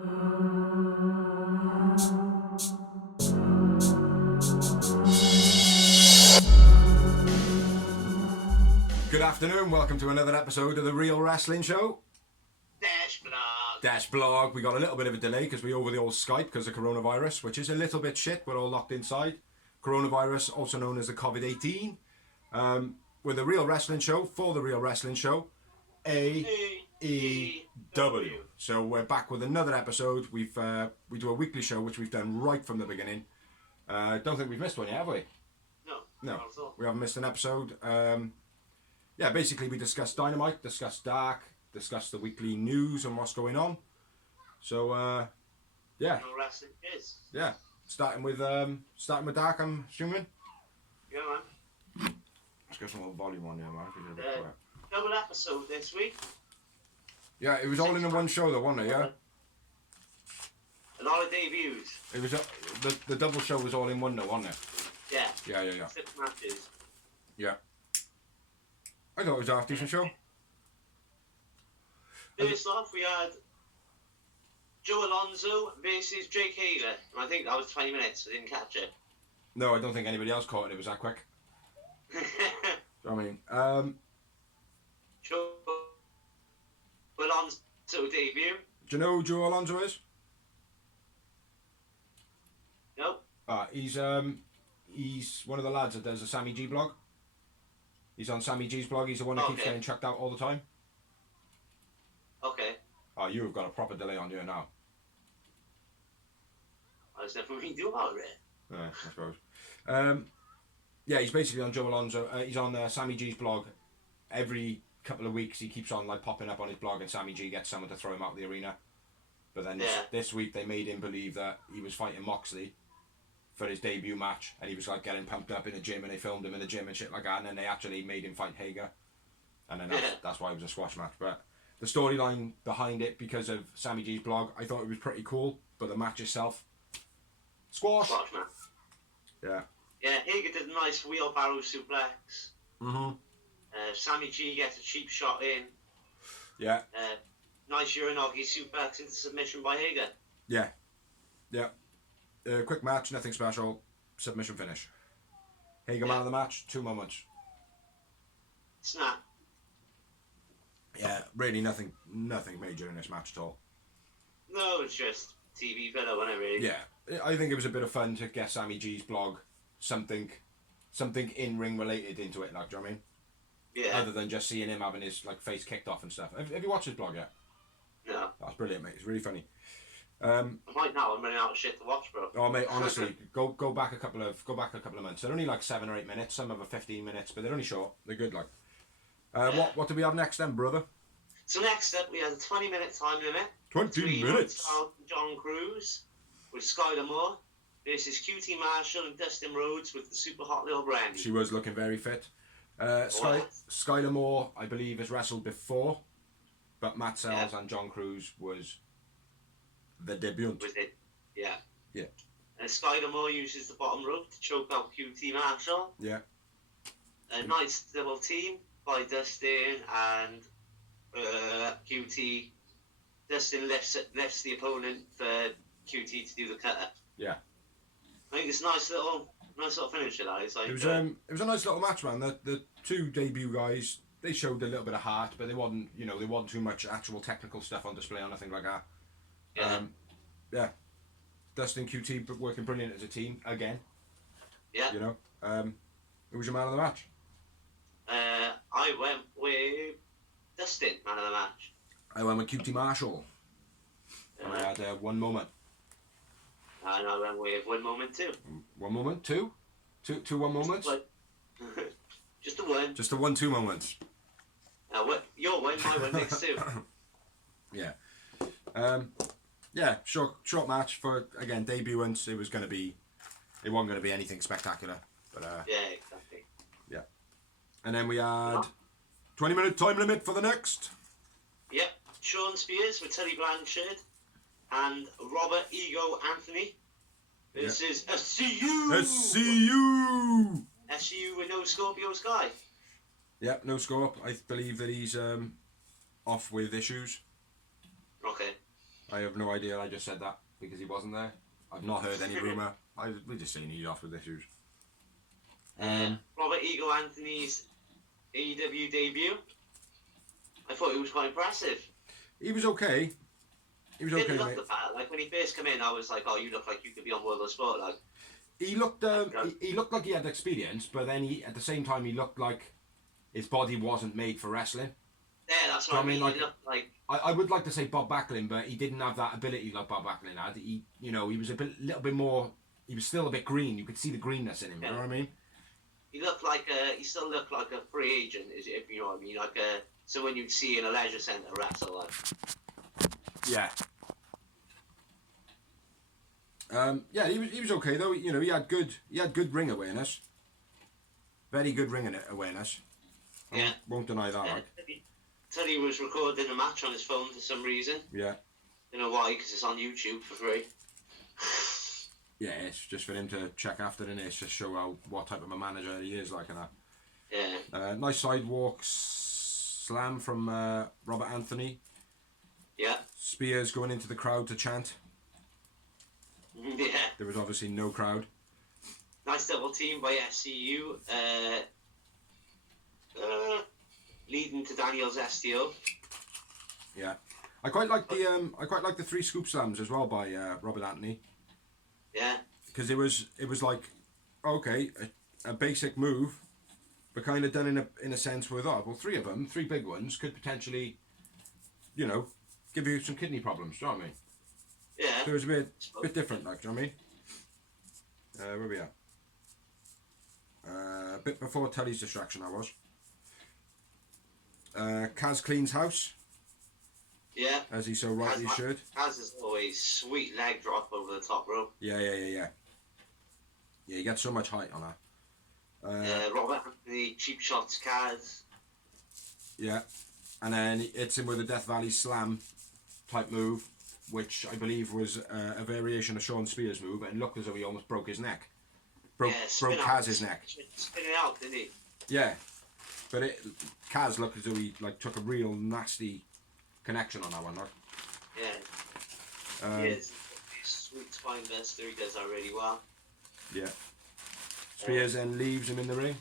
Good afternoon, welcome to another episode of The Real Wrestling Show. Dash blog. We got a little bit of a delay because we over the old Skype because of coronavirus, which is a little bit shit. We're all locked inside. Coronavirus, also known as the COVID-18. With The Real Wrestling Show, for The Real Wrestling Show, AEW. So we're back with another episode. We do a weekly show, which we've done right from the beginning. Don't think we've missed one yet, have we? No, we haven't missed an episode. Basically we discussed Dynamite, discussed Dark, discussed the weekly news and what's going on. So, No wrestling is. Yeah. Starting with Dark, I'm assuming. Yeah, man. Let's get some more volume on there, man. Double episode this week. Yeah, it was all in the one show, though, wasn't it? Yeah. A lot of debuts. It was the double show was all in one, though, wasn't it? Yeah. Yeah. 6 matches. Yeah. I thought it was a half decent show. First off, we had Joe Alonso versus Jake Hager. And I think that was 20 minutes. I didn't catch it. No, I don't think anybody else caught it. It was that quick. I mean, Joe Alonso debut. do you know who Joe Alonso is? No. He's one of the lads that does the Sammy G blog. He's on Sammy G's blog. He's the one that keeps getting chucked out all the time. Okay. Oh, you've got a proper delay on you now. I was never really doing about it. Yeah, I suppose. He's basically on Joe Alonso. He's on Sammy G's blog. Every couple of weeks he keeps on like popping up on his blog, and Sammy G gets someone to throw him out of the arena. But then this week they made him believe that he was fighting Moxley for his debut match, and he was like getting pumped up in the gym, and they filmed him in the gym and shit like that, and then they actually made him fight Hager, and then that's why it was a squash match. But the storyline behind it, because of Sammy G's blog, I thought it was pretty cool, but the match itself, squash match. Yeah, Hager did a nice wheelbarrow suplex. Mm-hmm. Sammy G gets a cheap shot in. Yeah. Nice Uranagi suplex into submission by Hager. Yeah. Quick match, nothing special. Submission finish. Hager man of the match, 2 moments. Snap. Yeah, really nothing major in this match at all. No, it's just TV filler, wasn't it, really? Yeah, I think it was a bit of fun to get Sammy G's blog something in-ring related into it, like, do you know what I mean? Yeah. Other than just seeing him having his like face kicked off and stuff. Have you watched his blog yet? No. That's brilliant, mate. It's really funny. I might now. I'm running out of shit to watch, bro. Oh, mate, honestly, go back a couple of months. They're only like 7 or 8 minutes. Some of them are 15 minutes, but they're only short. They're good, like. What do we have next then, brother? So next up, we had a 20-minute time limit. 20 minutes. John Cruz with Skylar Moore versus QT Marshall and Dustin Rhodes with the super hot little Brandy. She was looking very fit. Skylar Moore, I believe, has wrestled before, but Matt Sells and John Cruz was the debut. Was it? Yeah. Yeah. And Skylar Moore uses the bottom rope to choke out QT Marshall. Yeah. A nice double team by Dustin and QT. Dustin lifts the opponent for QT to do the cutter. Yeah. I think it's a nice little finisher, that is. It was a nice little match, man. The two debut guys, they showed a little bit of heart, but they wasn't too much actual technical stuff on display or nothing like that. Yeah. Dustin QT working brilliant as a team again. Yeah. You know. Who was your man of the match? I went with Dustin, man of the match. I went with QT Marshall. And I had 1 moment. And I went with 1 moment too. 1 moment? Two 1 moments? Just a one. Just the 1-2 moments. Your one, my one makes two. Yeah. Short match for, again, debutant. It wasn't going to be anything spectacular. But yeah, exactly. Yeah. And then we had 20-minute time limit for the next. Yep. Sean Spears with Tully Blanchard and Robert Ego Anthony versus SCU. SCU with no Scorpio Sky. Yep, no scope. I believe that he's off with issues. Okay. I have no idea. I just said that because he wasn't there. I've not heard any rumour. We're just saying he's off with issues. Robert Eagle Anthony's AEW debut. I thought he was quite impressive. He was okay. He was okay, mate. Like when he first came in, I was like, "Oh, you look like you could be on World of Sport." Like he looked like he had experience, but then at the same time he looked like his body wasn't made for wrestling. Yeah, that's what I mean. I would like to say Bob Backlund, but he didn't have that ability like Bob Backlund had. He was little bit more. He was still a bit green. You could see the greenness in him. You know what I mean? He still looked like a free agent, if you know what I mean. Someone you'd see in a leisure centre wrestle. Like. Yeah. Yeah, he was okay though. He had good ring awareness. Very good ring awareness. Yeah. Won't deny that. Like. Teddy was recording a match on his phone for some reason. Yeah. You know why? Because it's on YouTube for free. Yeah, it's just for him to check after, and it's just show what type of a manager he is, like, and that. Yeah. Nice sidewalk slam from Robert Anthony. Yeah. Spears going into the crowd to chant. Yeah. There was obviously no crowd. Nice double team by SCU. Leading to Daniel's STO. Yeah. I quite like the 3 scoop slams as well by Robert Anthony. Yeah. Because it was like, okay, a basic move, but kind of done in a sense with 3 of them, 3 big ones could potentially, give you some kidney problems. Do you know what I mean? Yeah. So it was a bit different, like. Do you know what I mean? Where we at? A bit before Tully's distraction, I was. Kaz cleans house. Yeah. As he so rightly should. Kaz is always sweet leg drop over the top rope. Yeah. Yeah, he gets so much height on her. Robert Anthony cheap shots Kaz. Yeah. And then it's him with a Death Valley slam type move, which I believe was a variation of Sean Spears' move, and looked as though he almost broke his neck. Broke Kaz's neck. Spinning out, didn't he? Yeah. But Kaz looked as though he took a real nasty connection on that one, right? Yeah. He is. He's sweet spine buster. He does that really well. Yeah. Spears then leaves him in the ring.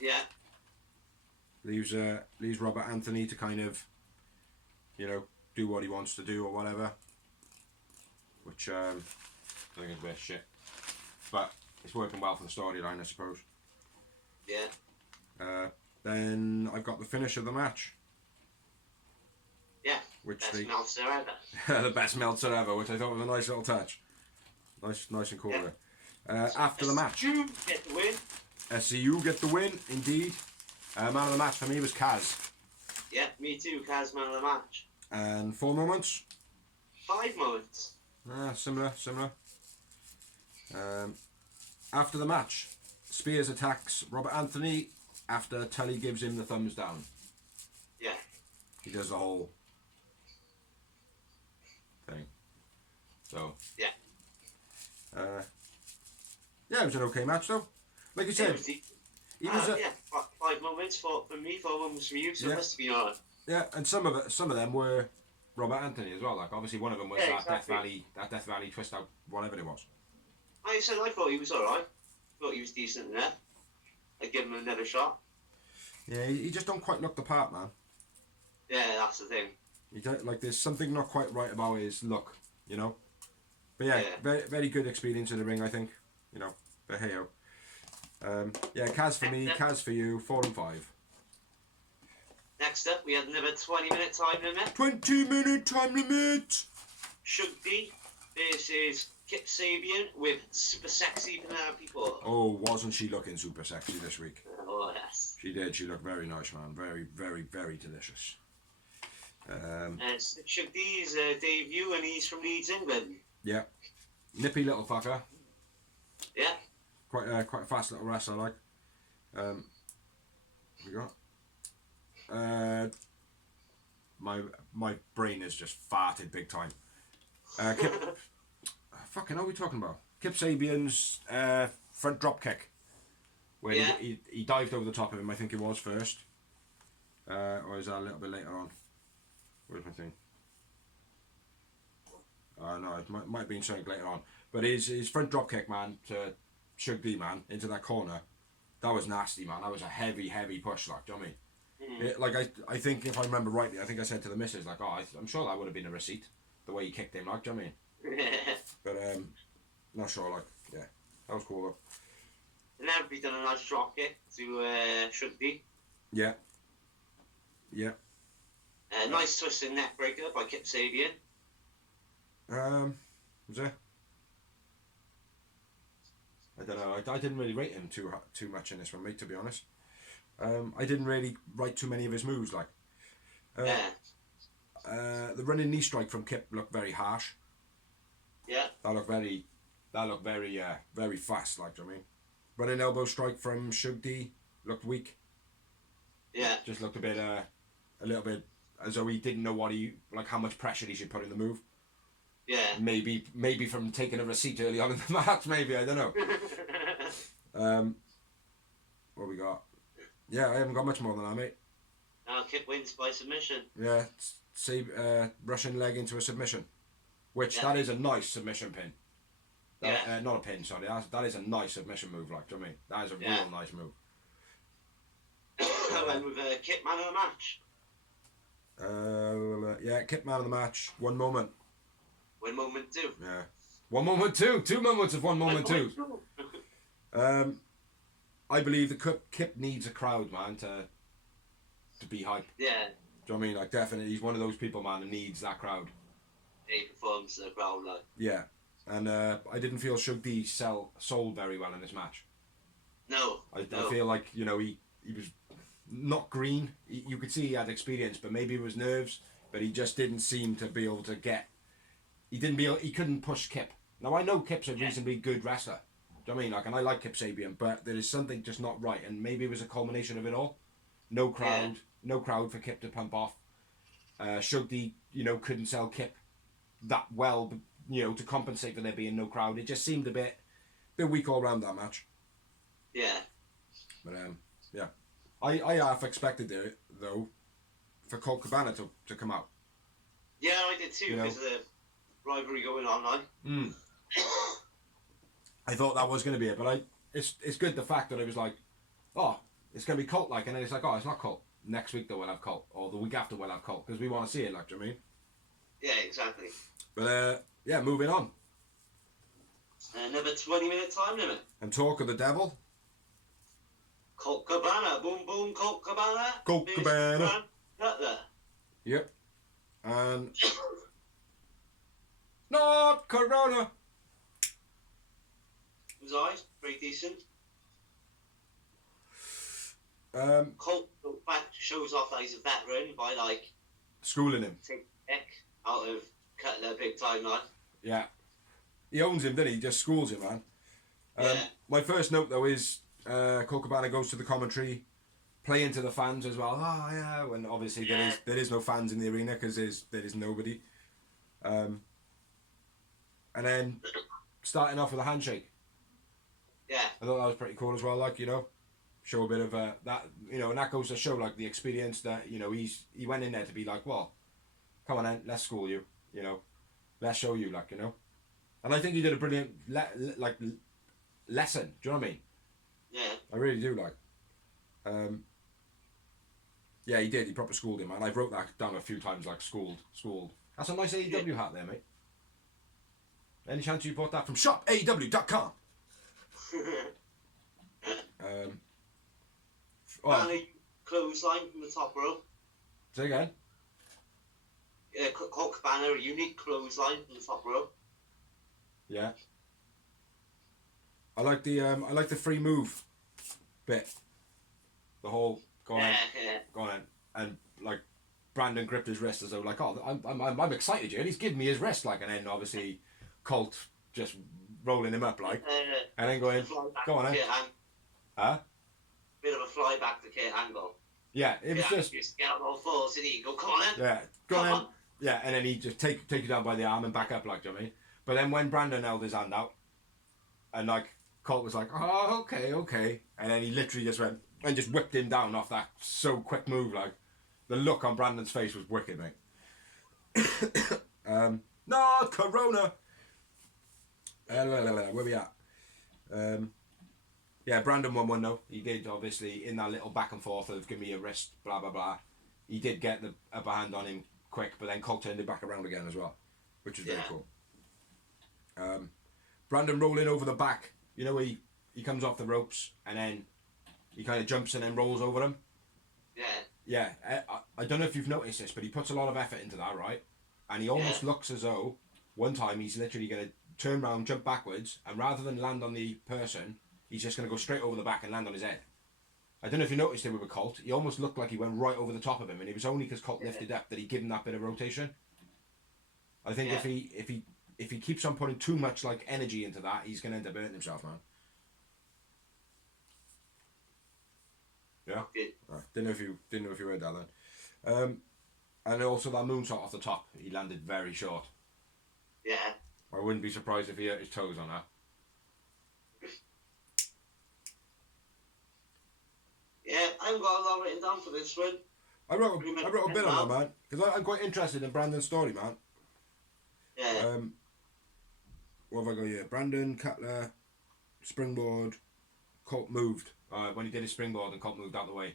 Yeah. Leaves Robert Anthony to kind of, do what he wants to do or whatever. Which I think is a bit of shit. But it's working well for the storyline, I suppose. Yeah. Then I've got the finish of the match. Yeah. Best Meltzer ever. The best Meltzer ever, which I thought was a nice little touch. Nice and cool there. After the match. SCU get the win. SCU get the win, indeed. Man of the match for me was Kaz. Yeah, me too. Kaz man of the match. And 4 moments. 5 moments. Similar. After the match, Spears attacks Robert Anthony after Tully gives him the thumbs down. Yeah. He does the whole thing. So. Yeah. Yeah, it was an okay match though. Like you said, he was. 5 moments for me, 4 moments for you. So it must be alright. Yeah, and some of them were Robert Anthony as well. Like obviously one of them was that Death Valley twist out, whatever it was. I thought he was alright. Thought he was decent enough. I'd give him another shot. Yeah, he just don't quite look the part, man. Yeah, that's the thing. He don't, there's something not quite right about his look, But yeah, very, very good experience in the ring, I think. But hey-o. Yeah, Kaz for me, Kaz for you, 4 and 5. Next up, we had another 20-minute time limit. 20-minute time limit! Shug D versus Kip Sabian with super sexy Penelope Ford. Oh, wasn't she looking super sexy this week? Oh, yes. She did. She looked very nice, man. Very, very, very delicious. Shug D's debut, and he's from Leeds, England. Yeah. Nippy little fucker. Yeah. Quite a fast little wrestler, like. We got. My brain is just farted big time. Kip, fucking, what are we talking about? Kip Sabian's front drop kick, where he dived over the top of him. I think it was first, or is that a little bit later on? Where's my thing? no, it might have been something later on. But his front drop kick, man, to Shug D, man, into that corner, that was nasty, man. That was a heavy push, like, do you know what I mean? I think if I remember rightly, I think I said to the missus, like, I'm sure that would have been a receipt, the way he kicked him, like, do you know what I mean? But not sure, like, yeah, that was cool though. And then he done a nice drop kick to Shug D. Yeah. Nice twisting neck breaker by Kip Sabian. Was it? I don't know. I didn't really rate him too much in this one, mate. To be honest, I didn't really write too many of his moves. Like, the running knee strike from Kip looked very harsh. Yeah. That looked very very fast. Like, do you know what I mean? Running elbow strike from Shug D looked weak. Yeah. Just looked a little bit as though he didn't know how much pressure he should put in the move. Yeah. Maybe from taking a receipt early on in the match, maybe, I don't know. What we got? Yeah, I haven't got much more than that, mate. Now Kip wins by submission. Yeah, Russian leg into a submission. Which, that is a nice submission pin. Not a pin, sorry. That is a nice submission move, like, do you know what I mean? That is a real nice move. I went with Kip man of the match. Kip man of the match. 1 moment. 1 moment too. Yeah. 1 moment too. 2 moments of 1 moment too. I believe the Kip needs a crowd, man, to be hype. Yeah. Do you know what I mean? Like, definitely, he's one of those people, man, that needs that crowd. He performs the crowd, like. Yeah. And I didn't feel Shug D sold very well in this match. No. I feel like, you know, he was not green. You could see he had experience, but maybe it was nerves. But he just didn't seem to be able to get. He couldn't push Kip. Now I know Kip's a reasonably good wrestler. Do you know what I mean? Like, and I like Kip Sabian, but there is something just not right, and maybe it was a culmination of it all. No crowd for Kip to pump off. Shug D, you know, couldn't sell Kip that well, you know, to compensate for there being no crowd. It just seemed a bit weak all round that match. Yeah. But yeah, I half expected it though for Colt Cabana to come out. Yeah, I did too, because of the rivalry going on, like. I thought that was going to be it, but it's good the fact that it was like, oh, it's going to be Colt, like, and then it's like, oh, it's not Colt. Next week though we'll have Colt, or the week after we'll have Colt, because we want to see it, like, do you know what I mean? Yeah, exactly. But yeah, moving on. Another 20-minute time limit. And talk of the devil. Colt Cabana, boom boom, Colt Cabana. Colt Cabana. Cutler. Yep. And not Corona. It was alright, pretty decent. Colt back shows off that he's a veteran by, like, schooling him. Take the heck out of Cutler big time, like. Yeah. He owns him, doesn't he? He just schools him, man. My first note though is Colt Cabana goes to the commentary, playing to the fans as well. Oh yeah, when obviously there is no fans in the arena because there is nobody. And then starting off with a handshake. Yeah. I thought that was pretty cool as well. Like, you know, show a bit of that, you know, and that goes to show like the experience that, you know, he went in there to be like, well, come on then, let's school you, you know, let's show you, like, you know. And I think he did a brilliant lesson. Do you know what I mean? Yeah. I really do, like. Yeah, he did. He proper schooled him, man. I wrote that down a few times, like, schooled. That's a nice AEW hat there, mate. Any chance you bought that from shopaew.com? Finally, clothesline from the top rope. Say again? Colt Cabana, a unique clothesline from the top rope. Yeah. I like the free move bit. The whole go on, and like Brandon gripped his wrist as though like, oh, I'm excited here. He's giving me his wrist, like, and then obviously Colt just rolling him up like, and then going, go on, huh? Bit of a fly back to Kurt Angle. Yeah, it was just get on all fours and he go, come on then. Yeah, come on. Yeah, and then he just take you down by the arm and back up, like, do you know what I mean? But then when Brandon held his hand out, and like Colt was like, oh, okay, and then he literally just went and just whipped him down off that so quick move. Like, the look on Brandon's face was wicked, mate. No, Not Corona. Where we at? Yeah, Brandon won one though. He did, obviously, in that little back and forth of give me a wrist, blah blah blah. He did get the upper hand on him quick, but then Colt turned it back around again as well, which was very cool. Brandon rolling over the back. You know, he comes off the ropes and then he kind of jumps and then rolls over them. Yeah. Yeah, I don't know if you've noticed this, but he puts a lot of effort into that, right? And he almost looks as though one time he's literally going to turn around, jump backwards, and rather than land on the person, he's just going to go straight over the back and land on his head. I don't know if you noticed it with Colt. He almost looked like he went right over the top of him, and it was only because Colt lifted up that he gave him that bit of rotation. I think if he keeps on putting too much like energy into that, he's going to end up hurting himself, man. Yeah. Right. Didn't know if you heard that then. And also that moonsault off the top, he landed very short. Yeah. I wouldn't be surprised if he hurt his toes on that. Yeah, I've got a lot written down for this one. I wrote a bit on that, man, because I'm quite interested in Brandon's story, man. Yeah. What have I got here? Brandon, Cutler, springboard, Colt moved. When he did his springboard and Colt moved out the way.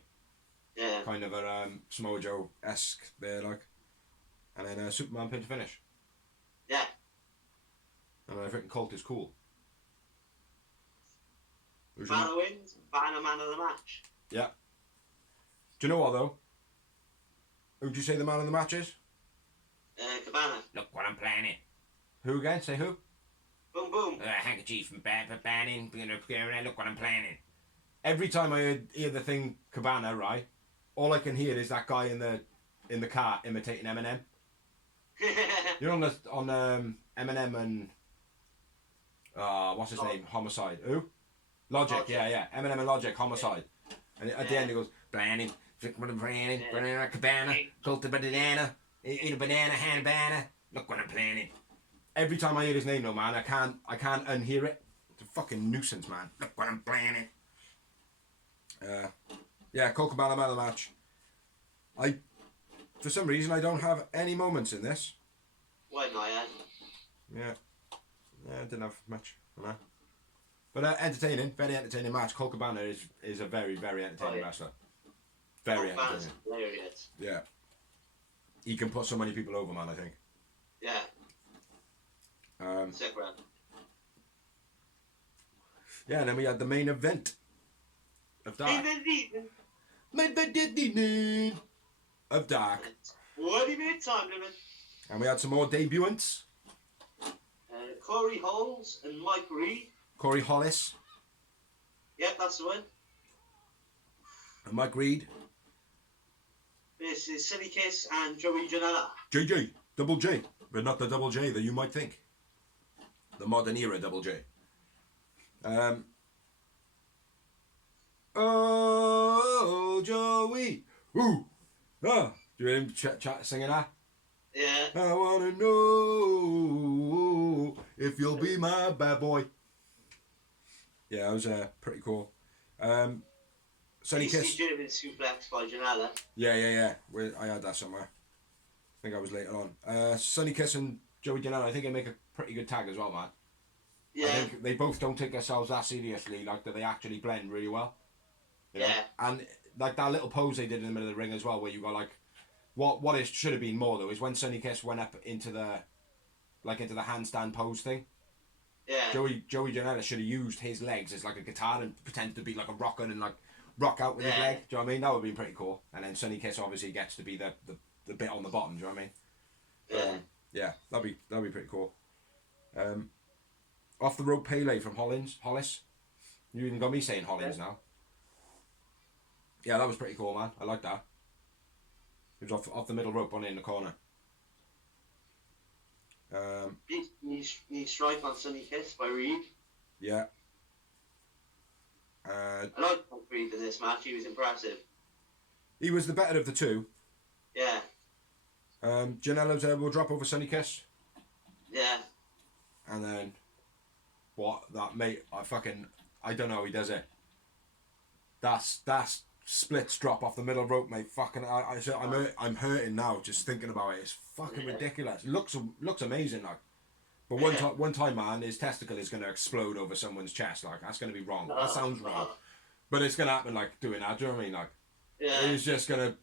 Yeah. Kind of a Samoa Joe-esque there, like. And then Superman pin to finish. Yeah. And I think Colt is cool. Banner wins, Banner man of the match. Yeah. Do you know what, though? Who'd you say the man of the match is? Cabana. Look what I'm planning. Who again? Say who? Boom, boom. Handkerchief from Banning. Look what I'm planning. Every time I hear the thing Cabana, right, all I can hear is that guy in the car imitating Eminem. You're on Eminem and what's his name? Homicide. Who? Logic. Yeah. Eminem and Logic. Homicide. And at the end he goes, planning, Cabana, cult a banana, eat a banana, hand banana. Look what I'm planning. Every time I hear his name, though, man, I can't unhear it. It's a fucking nuisance, man. Look what I'm planning. Yeah, Colt Cabana man of the match. For some reason, I don't have any moments in this. Why not? Yeah, I didn't have much. No. But entertaining, very entertaining match. Colt Cabana is a very, very entertaining wrestler. Very entertaining. Hilarious. Yeah. He can put so many people over, man, I think. Yeah. Sick, man. Yeah, and then we had the main event of Dark. Main event of Dark. 20-minute time limit. And we had some more debutants. Corey Holmes and Mike Reed. Corey Hollis. Yep, that's the one. And Mike Reed. This is Silly Kiss and Joey Janela. JJ. Double J. But not the double J that you might think. The modern era double J. Oh, Joey. Ooh. Oh. Do you hear him chat singing that? Yeah. I want to know if you'll be my bad boy. Yeah, that was pretty cool. Sonny Kiss. German suplex by Janela. Yeah. I had that somewhere. I think I was later on. Sonny Kiss and Joey Janela, I think they make a pretty good tag as well, man. Yeah. I think they both don't take themselves that seriously, like that they actually blend really well. You know? Yeah. And like that little pose they did in the middle of the ring as well, where you got like, what it should have been more though is when Sonny Kiss went up into the handstand pose thing. Yeah. Joey Janela should have used his legs as like a guitar and pretend to be like a rocker and like rock out with his leg. Do you know what I mean? That would have been pretty cool. And then Sonny Kiss obviously gets to be the bit on the bottom. Do you know what I mean? Yeah, that'd be pretty cool. Off the rope Pele from Hollis. You even got me saying Hollins now. Yeah, that was pretty cool, man. I like that. He was off the middle rope, on in the corner. Knee strike on Sonny Kiss by Reed. Yeah. I like Reed in this match. He was impressive. He was the better of the two. Yeah. Janela's elbow drop over Sonny Kiss. Yeah. And then what that mate I don't know how he does it. That's splits drop off the middle rope, mate. Fucking, I'm hurting now just thinking about it. It's fucking ridiculous. It looks amazing, like. But one time, man, his testicle is going to explode over someone's chest. Like, that's going to be wrong. That sounds wrong. But it's going to happen, like, doing that. Do you know what I mean? Like, it's just going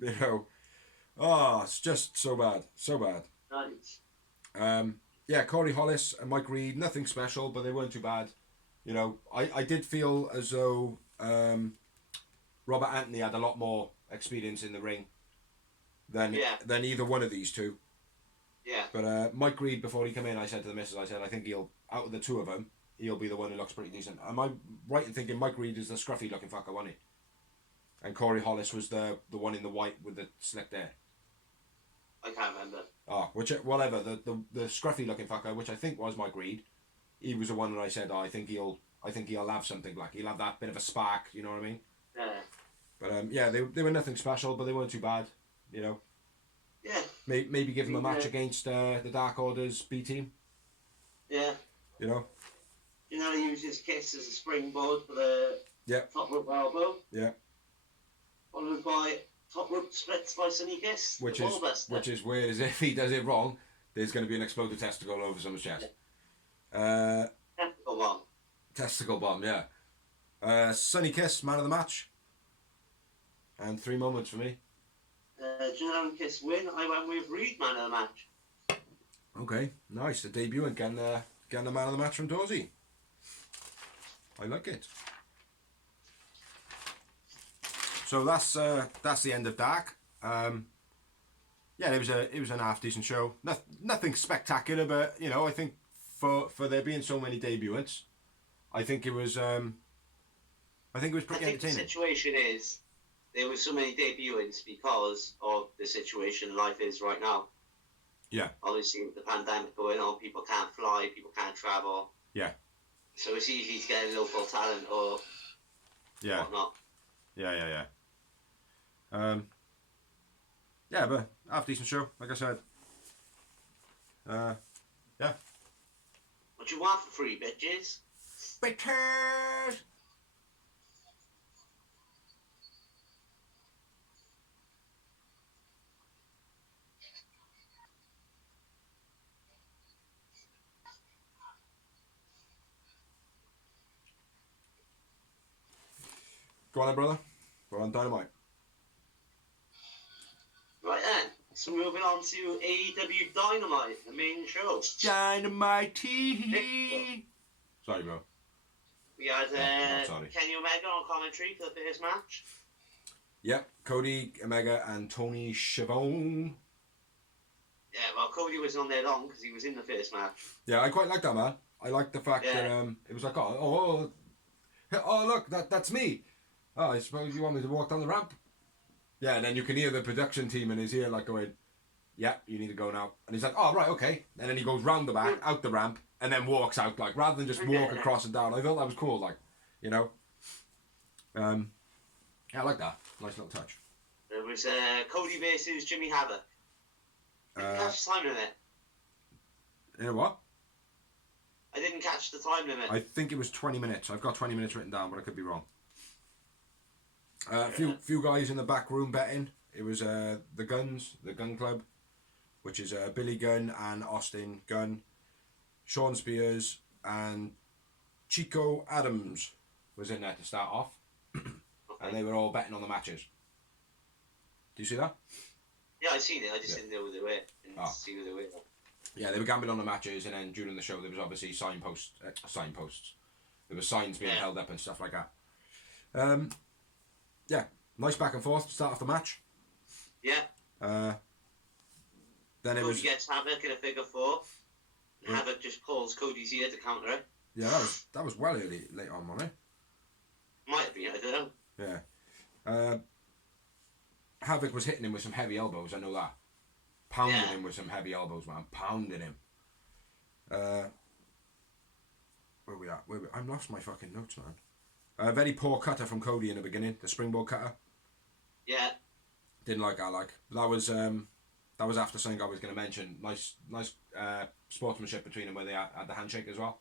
to, it's just so bad. So bad. Nice. Corey Hollis and Mike Reed, nothing special, but they weren't too bad. I did feel as though Robert Anthony had a lot more experience in the ring than either one of these two. Yeah. But Mike Reed, before he came in, I said to the missus, I think out of the two of them, he'll be the one who looks pretty decent. Am I right in thinking Mike Reed is the scruffy looking fucker, wasn't he? And Corey Hollis was the one in the white with the slick hair. I can't remember. Whatever, the scruffy looking fucker, which I think was Mike Reed, he was the one that I said, I think he'll have something, like he'll have that bit of a spark, you know what I mean? Yeah. But they were nothing special, but they weren't too bad, Yeah. Maybe give them a match against the Dark Order's B team. Yeah. You know. He uses Kiss as a springboard for the top rope elbow. Yeah. Followed by top rope splits by Sonny Kiss. Which is weird, as if he does it wrong, there's going to be an exploded testicle over someone's chest. Testicle bomb. Testicle bomb, yeah. Sonny Kiss, man of the match. And 3 moments for me. Janelle and Kiss win. I went with Reed, man of the match. Okay, nice. The debut and getting the man of the match from Dorsey. I like it. So that's the end of Dark. It was an half decent show. Nothing spectacular, but I think for there being so many debutants, I think it was pretty entertaining. The situation is there were so many debutants because of the situation life is right now. Yeah. Obviously, with the pandemic going on, people can't fly, people can't travel. Yeah. So it's easy to get local talent or whatnot. Yeah. But half decent show, like I said. Yeah. What do you want for free, bitches? Bitches! Go on then, brother. We're on Dynamite. Right then. So moving on to AEW Dynamite, the main show. Dynamite TV. Sorry, bro. We had sorry. Kenny Omega on commentary for the first match. Yep, Cody Omega and Tony Schiavone. Yeah, well, Cody wasn't on there long because he was in the first match. Yeah, I quite like that, man. I like the fact that it was like, oh look, that's me. Oh, I suppose you want me to walk down the ramp? Yeah, and then you can hear the production team in his ear like going, yeah, you need to go now. And he's like, oh, right, okay. And then he goes round the back, out the ramp, and then walks out, like, rather than just walk across and down. I thought that was cool, like, Yeah, I like that. Nice little touch. There was Cody versus Jimmy Havoc. Didn't catch the time limit. You know what? I didn't catch the time limit. I think it was 20 minutes. I've got 20 minutes written down, but I could be wrong. Few guys in the back room betting. It was the Gun Club, which is Billy Gunn and Austin Gunn, Sean Spears and Chico Adams was in there to start off, and they were all betting on the matches. Do you see that? Yeah, I seen it. I just didn't know who they were. Didn't see who they were. Yeah, they were gambling on the matches, and then during the show there was obviously signposts. There were signs being held up and stuff like that. Yeah, nice back and forth to start off the match. Yeah. Then it Cody was. gets Havoc in a figure four. And Havoc just pulls Cody's ear to counter it. Yeah, that was well early, late on, wasn't it? Might have been, I don't know. Yeah. Havoc was hitting him with some heavy elbows, I know that. Pounding him with some heavy elbows, man. Pounding him. Where we at? I've lost my fucking notes, man. Very poor cutter from Cody in the beginning, the springboard cutter. Yeah. Didn't like that, like. That was after something I was going to mention. Nice sportsmanship between them where they had the handshake as well.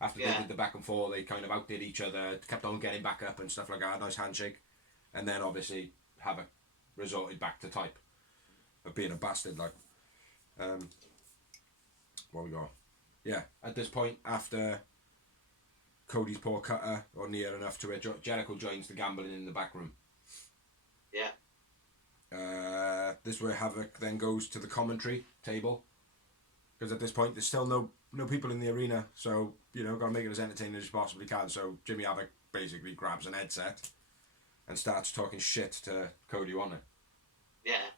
After they did the back and forth, they kind of outdid each other, kept on getting back up and stuff like that. Nice handshake. And then obviously Havoc resorted back to type of being a bastard. Like, what we got? Yeah, at this point, after Cody's poor cutter, or near enough to it, Jericho joins the gambling in the back room. Yeah. This is where Havoc then goes to the commentary table, because at this point there's still no people in the arena, so gotta make it as entertaining as you possibly can. So Jimmy Havoc basically grabs an headset and starts talking shit to Cody, wasn't it? Yeah.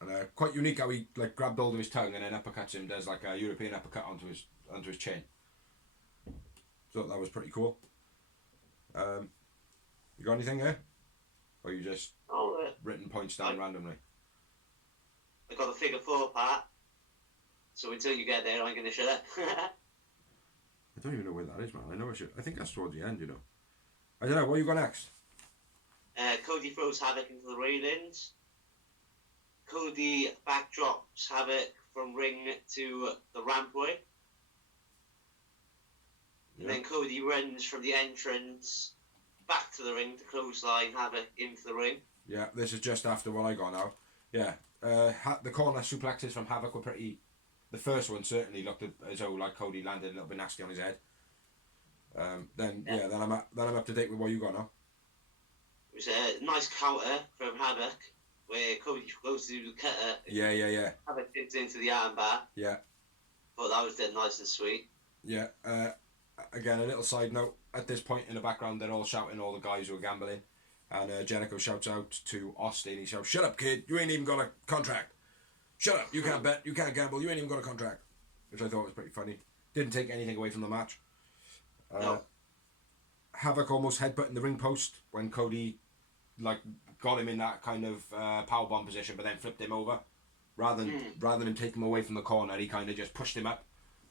And quite unique how he like grabbed hold of his tongue and then uppercuts him, does like a European uppercut onto his chin. So that was pretty cool. You got anything there? Or you just written points down randomly? I got the figure 4 part. So until you get there, I'm going to shut up. I don't even know where that is, man. I think that's towards the end, I don't know. What you got next? Cody throws Havoc into the railings. Cody backdrops Havoc from ring to the rampway. Yeah. And then Cody runs from the entrance back to the ring to clothesline Havoc into the ring. Yeah, this is just after what I got now. Yeah, the corner suplexes from Havoc were pretty... The first one certainly looked as though like Cody landed a little bit nasty on his head. Then I'm up to date with what you got now. It was a nice counter from Havoc where Cody goes to do the cutter. Yeah. Havoc gets into the armbar. Yeah. But that was dead nice and sweet. Yeah. Again, a little side note. At this point in the background, they're all shouting, all the guys who are gambling. And Jericho shouts out to Austin. He shouts, "Shut up, kid. You ain't even got a contract. Shut up. You can't bet. You can't gamble. You ain't even got a contract." Which I thought was pretty funny. Didn't take anything away from the match. No. Havoc almost headbutting the ring post when Cody got him in that kind of powerbomb position, but then flipped him over. Rather than him taking him away from the corner, he kind of just pushed him up.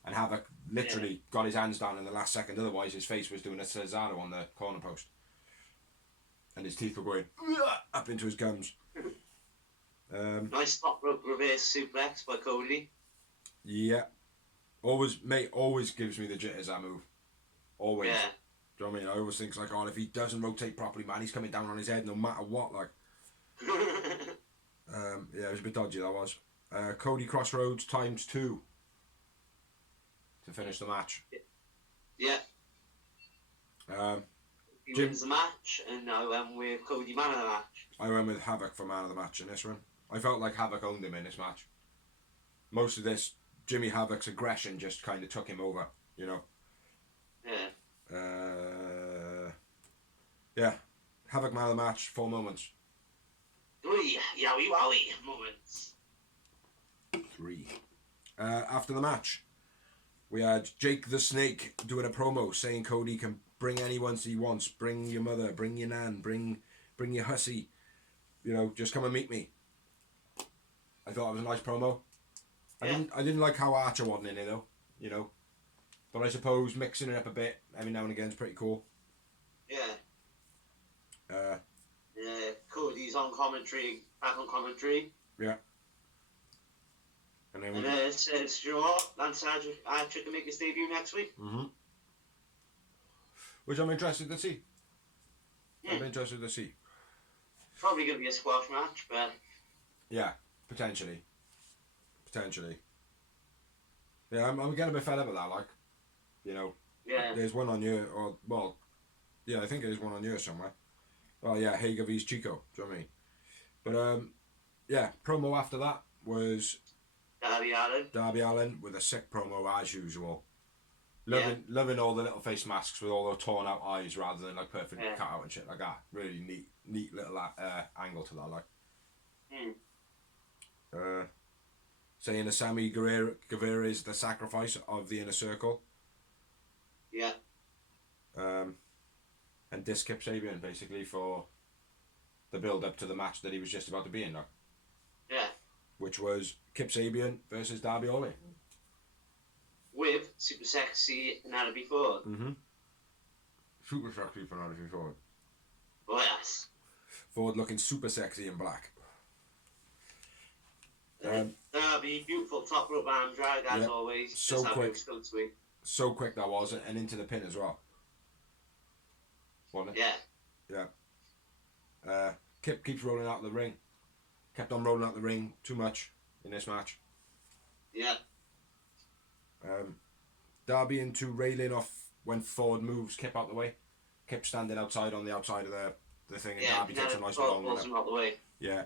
And Havoc literally got his hands down in the last second. Otherwise, his face was doing a Cesaro on the corner post. And his teeth were going up into his gums. Nice top rope reverse suplex by Cody. Yeah. Always gives me the jitters, that move. Always. Yeah. Do you know what I mean? I always think like, if he doesn't rotate properly, man, he's coming down on his head no matter what. Like, yeah, it was a bit dodgy, that was. Cody Crossroads times 2 to finish the match. Yeah. He wins the match, and I went with Cody man of the match. I went with Havoc for man of the match in this one. I felt like Havoc owned him in this match. Most of this, Jimmy Havoc's aggression just kind of took him over, Yeah. Yeah. Havoc man of the match, 4 moments. 3 yowie wowie moments. 3. After the match, we had Jake the Snake doing a promo saying Cody can bring anyone he wants. Bring your mother, bring your nan, bring your hussy. Just come and meet me. I thought it was a nice promo. Yeah. I didn't like how Archer wasn't in it though, But I suppose mixing it up a bit every now and again is pretty cool. Yeah. Cody's on commentary, back on commentary. Yeah. And then it says, you know what, Lance Archer can make his debut next week. Mm-hmm. Which I'm interested to see. I'm interested to see. Probably going to be a squash match, but... Yeah, potentially. Yeah, I'm getting a bit fed up with that, like. Yeah. There's one on you, I think there's one on you somewhere. Oh yeah, Hager vs Chico, do you know what I mean? But, yeah, promo after that was... Darby Allin with a sick promo as usual. Loving all the little face masks with all the torn out eyes rather than like perfect cut out and shit like that. Really neat little angle to that, like. Saying that Sammy Guevara is the sacrifice of the Inner Circle. Yeah. And diss Kip Sabian basically for the build up to the match that he was just about to be in now. Yeah. Which was Kip Sabian versus Darby Allin. With Super Sexy Penelope Ford. Mm-hmm. Super sexy Penelope Ford. Oh yes. Ford looking super sexy in black. Darby, beautiful top rope arm drag as always. So quick. Sweet. So quick that was, and into the pin as well. Wasn't it? Yeah. Kip keeps rolling out of the ring. Kept on rolling out the ring too much in this match. Yeah. Darby into railing off when Ford moves Kip out the way. Kip standing outside on the outside of the thing, and Darby takes a nice long one. Out the way. Yeah,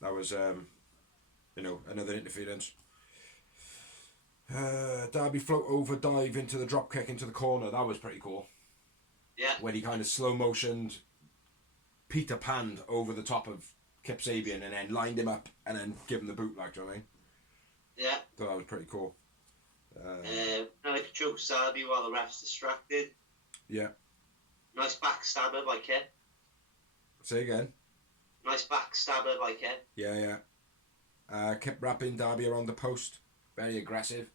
that was another interference. Darby float over dive into the drop kick into the corner. That was pretty cool. Yeah. When he kind of slow motioned Peter Panned over the top of Kip Sabian and then lined him up and then give him the boot, like, do you know what I mean? Yeah. Thought that was pretty cool. Like choke Darby while the ref's distracted. Yeah. Nice backstabber by Kip. Say again. Nice backstabber by Kip. Yeah. Kept wrapping Darby around the post. Very aggressive.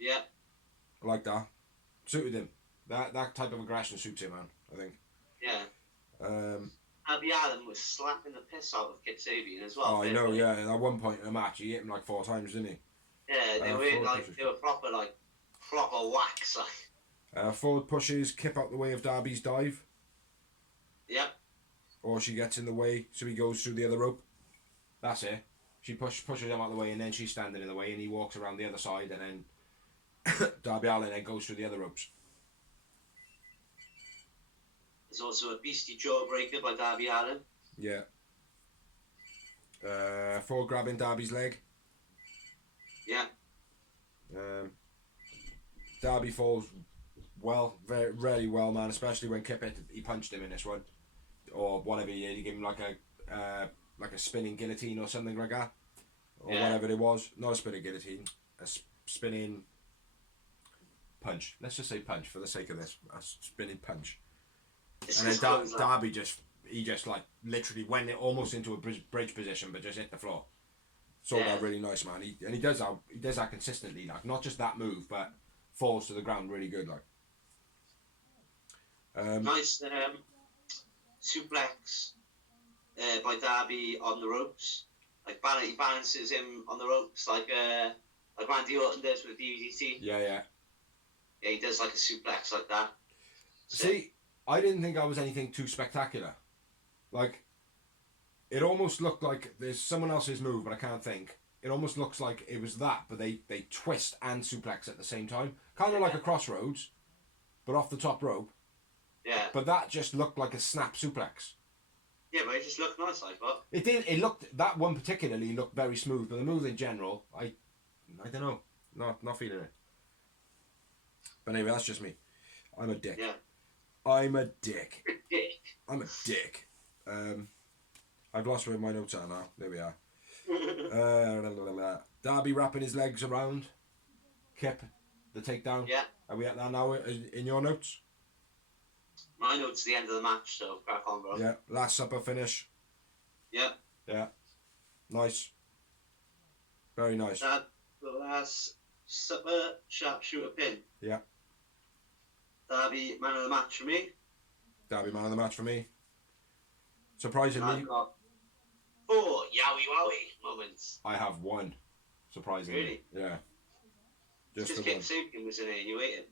Yeah. I like that. Suited him. That type of aggression suits him, man, I think. Yeah. Darby Allin was slapping the piss out of Kip Sabian as well. Oh, I know, yeah. At one point in the match, he hit him like 4 times, didn't he? Yeah, they were proper whacks. Ford pushes Kip out the way of Darby's dive. Yep. Or she gets in the way, so he goes through the other rope. That's it. She pushes him out the way, and then she's standing in the way, and he walks around the other side, and then Darby Allin then goes through the other ropes. There's also a beastie jawbreaker by Darby Allin. Yeah. Ford grabbing Darby's leg. Yeah. Darby falls well, really well, man. Especially when Kip he punched him in this one, or whatever he did. He gave him like a spinning guillotine or something like that, or whatever it was. Not a spinning guillotine, a spinning punch. Let's just say punch for the sake of this. A spinning punch. And then Darby just like literally went almost into a bridge position, but just hit the floor. So that really nice, man. He does that consistently, like not just that move, but falls to the ground really good, like. Nice suplex by Darby on the ropes. Like he balances him on the ropes like Randy Orton does with DDT. Yeah. Yeah, he does like a suplex like that. See, I didn't think I was anything too spectacular. Like, it almost looked like there's someone else's move, but I can't think. It almost looks like it was that, but they twist and suplex at the same time. Kind of like a crossroads, but off the top rope. Yeah. But that just looked like a snap suplex. Yeah, but it just looked nice, I thought. It did. It looked, that one particularly looked very smooth, but the move in general, I don't know. Not feeling it. But anyway, that's just me. I'm a dick. Yeah. I'm a dick. Dick. I'm a dick. I've lost where my notes are now. There we are. Darby wrapping his legs around Kip, the takedown. Yeah. Are we at that now in your notes? My notes the end of the match, so crack on, bro. Yeah. Last Supper finish. Yeah. Yeah. Nice. Very nice. The Last Supper sharpshooter pin. Yeah. Darby man of the match for me. Darby man of the match for me. Surprisingly, I've got 4 yowie wowie moments. I have 1. Surprisingly. Really? Yeah. Just the Kip one. Sabian was in it and you ate him.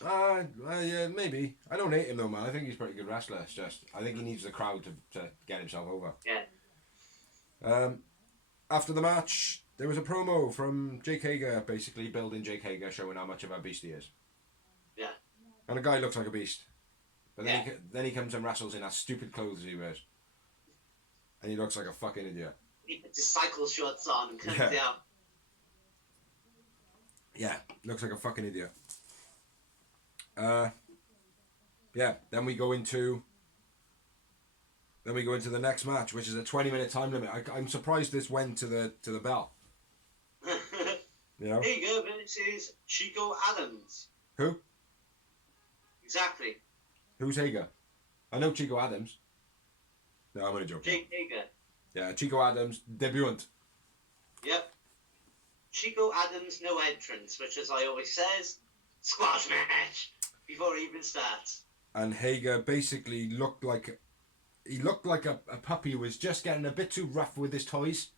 Yeah, maybe. I don't hate him though, man. I think he's a pretty good wrestler. It's just, I think he needs the crowd to get himself over. Yeah. After the match, there was a promo from Jake Hager, basically building Jake Hager, showing how much of a beast he is. Yeah. And the guy looks like a beast. But then he comes and wrestles in that stupid clothes he wears. And he looks like a fucking idiot. He puts his cycle shorts on and comes down. Yeah, looks like a fucking idiot. Yeah, then we go into the next match, which is a 20-minute time limit. I'm surprised this went to the bell. You know? Hager versus Chico Adams. Who? Exactly. Who's Hager? I know Chico Adams. No, I'm only joking. Jake Hager. Yeah, Chico Adams, debutant. Yep. Chico Adams, no entrance, which, as I always says, squash match before it even starts. And Hager basically looked like a puppy who was just getting a bit too rough with his toys.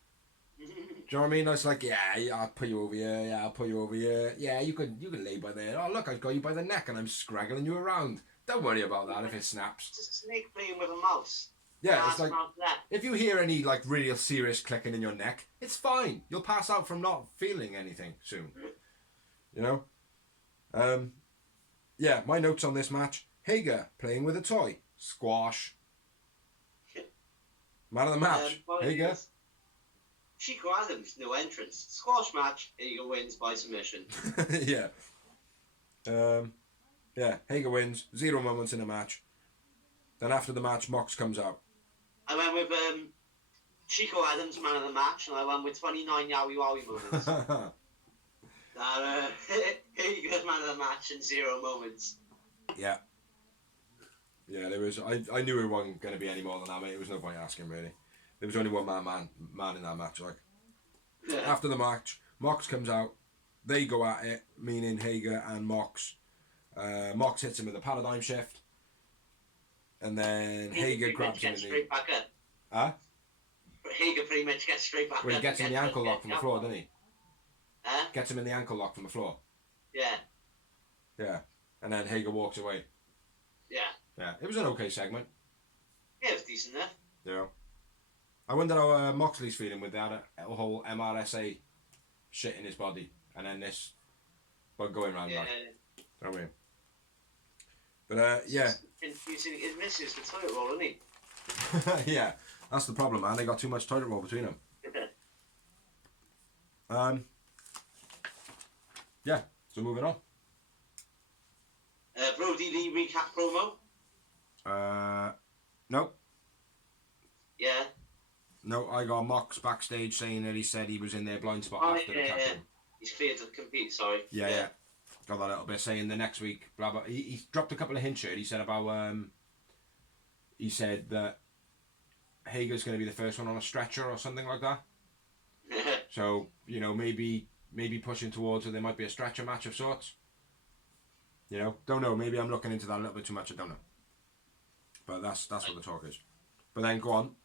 Do you know what I mean? I was like, yeah, I'll put you over here. Yeah, I'll put you over here. Yeah, you can lay by there. Oh, look, I've got you by the neck and I'm scraggling you around. Don't worry about that if it snaps. It's a snake playing with a mouse. Yeah, it's like if you hear any like real serious clicking in your neck, it's fine. You'll pass out from not feeling anything soon. You know. Yeah, my notes on this match: Hager playing with a toy, squash. Man of the match, Hager. Chico Adams, no entrance. Squash match. Hager wins by submission. Yeah. Yeah, Hager wins. 0 moments in the match. Then after the match, Mox comes out. I went with Chico Adams, man of the match, and I went with 29 Yowie Wowie moments. Hager's man of the match and 0 moments. Yeah. Yeah, there was. I knew it wasn't going to be any more than that, mate. It was no point asking, really. There was only one man in that match, like. Yeah. After the match, Mox comes out. They go at it, meaning Hager and Mox. Mox hits him with a paradigm shift. And then Hager grabs him in the... straight back up. Huh? Hager pretty much gets straight back up. Well, he gets him in the ankle lock from the floor, doesn't he? Huh? Gets him in the ankle lock from the floor. Yeah. Yeah. And then Hager walks away. Yeah. Yeah. It was an okay segment. Yeah, it was decent enough. Yeah. I wonder how Moxley's feeling with that whole MRSA shit in his body. And then this bug going round back. You know what I mean? But, yeah. It misses the toilet roll, isn't he? Yeah. That's the problem, man. They got too much toilet roll between them. Yeah. So moving on. Brody Lee recap promo? Nope. Yeah. No, I got Mox backstage saying that he said he was in their blind spot after the tap. He's cleared to compete, sorry. Yeah. Got that little bit saying the next week, blah, blah. He dropped a couple of hints here. He said about, he said that Hager's going to be the first one on a stretcher or something like that. So, you know, maybe pushing towards it, there might be a stretcher match of sorts. You know, don't know. Maybe I'm looking into that a little bit too much. I don't know. But that's what the talk is. But then go on.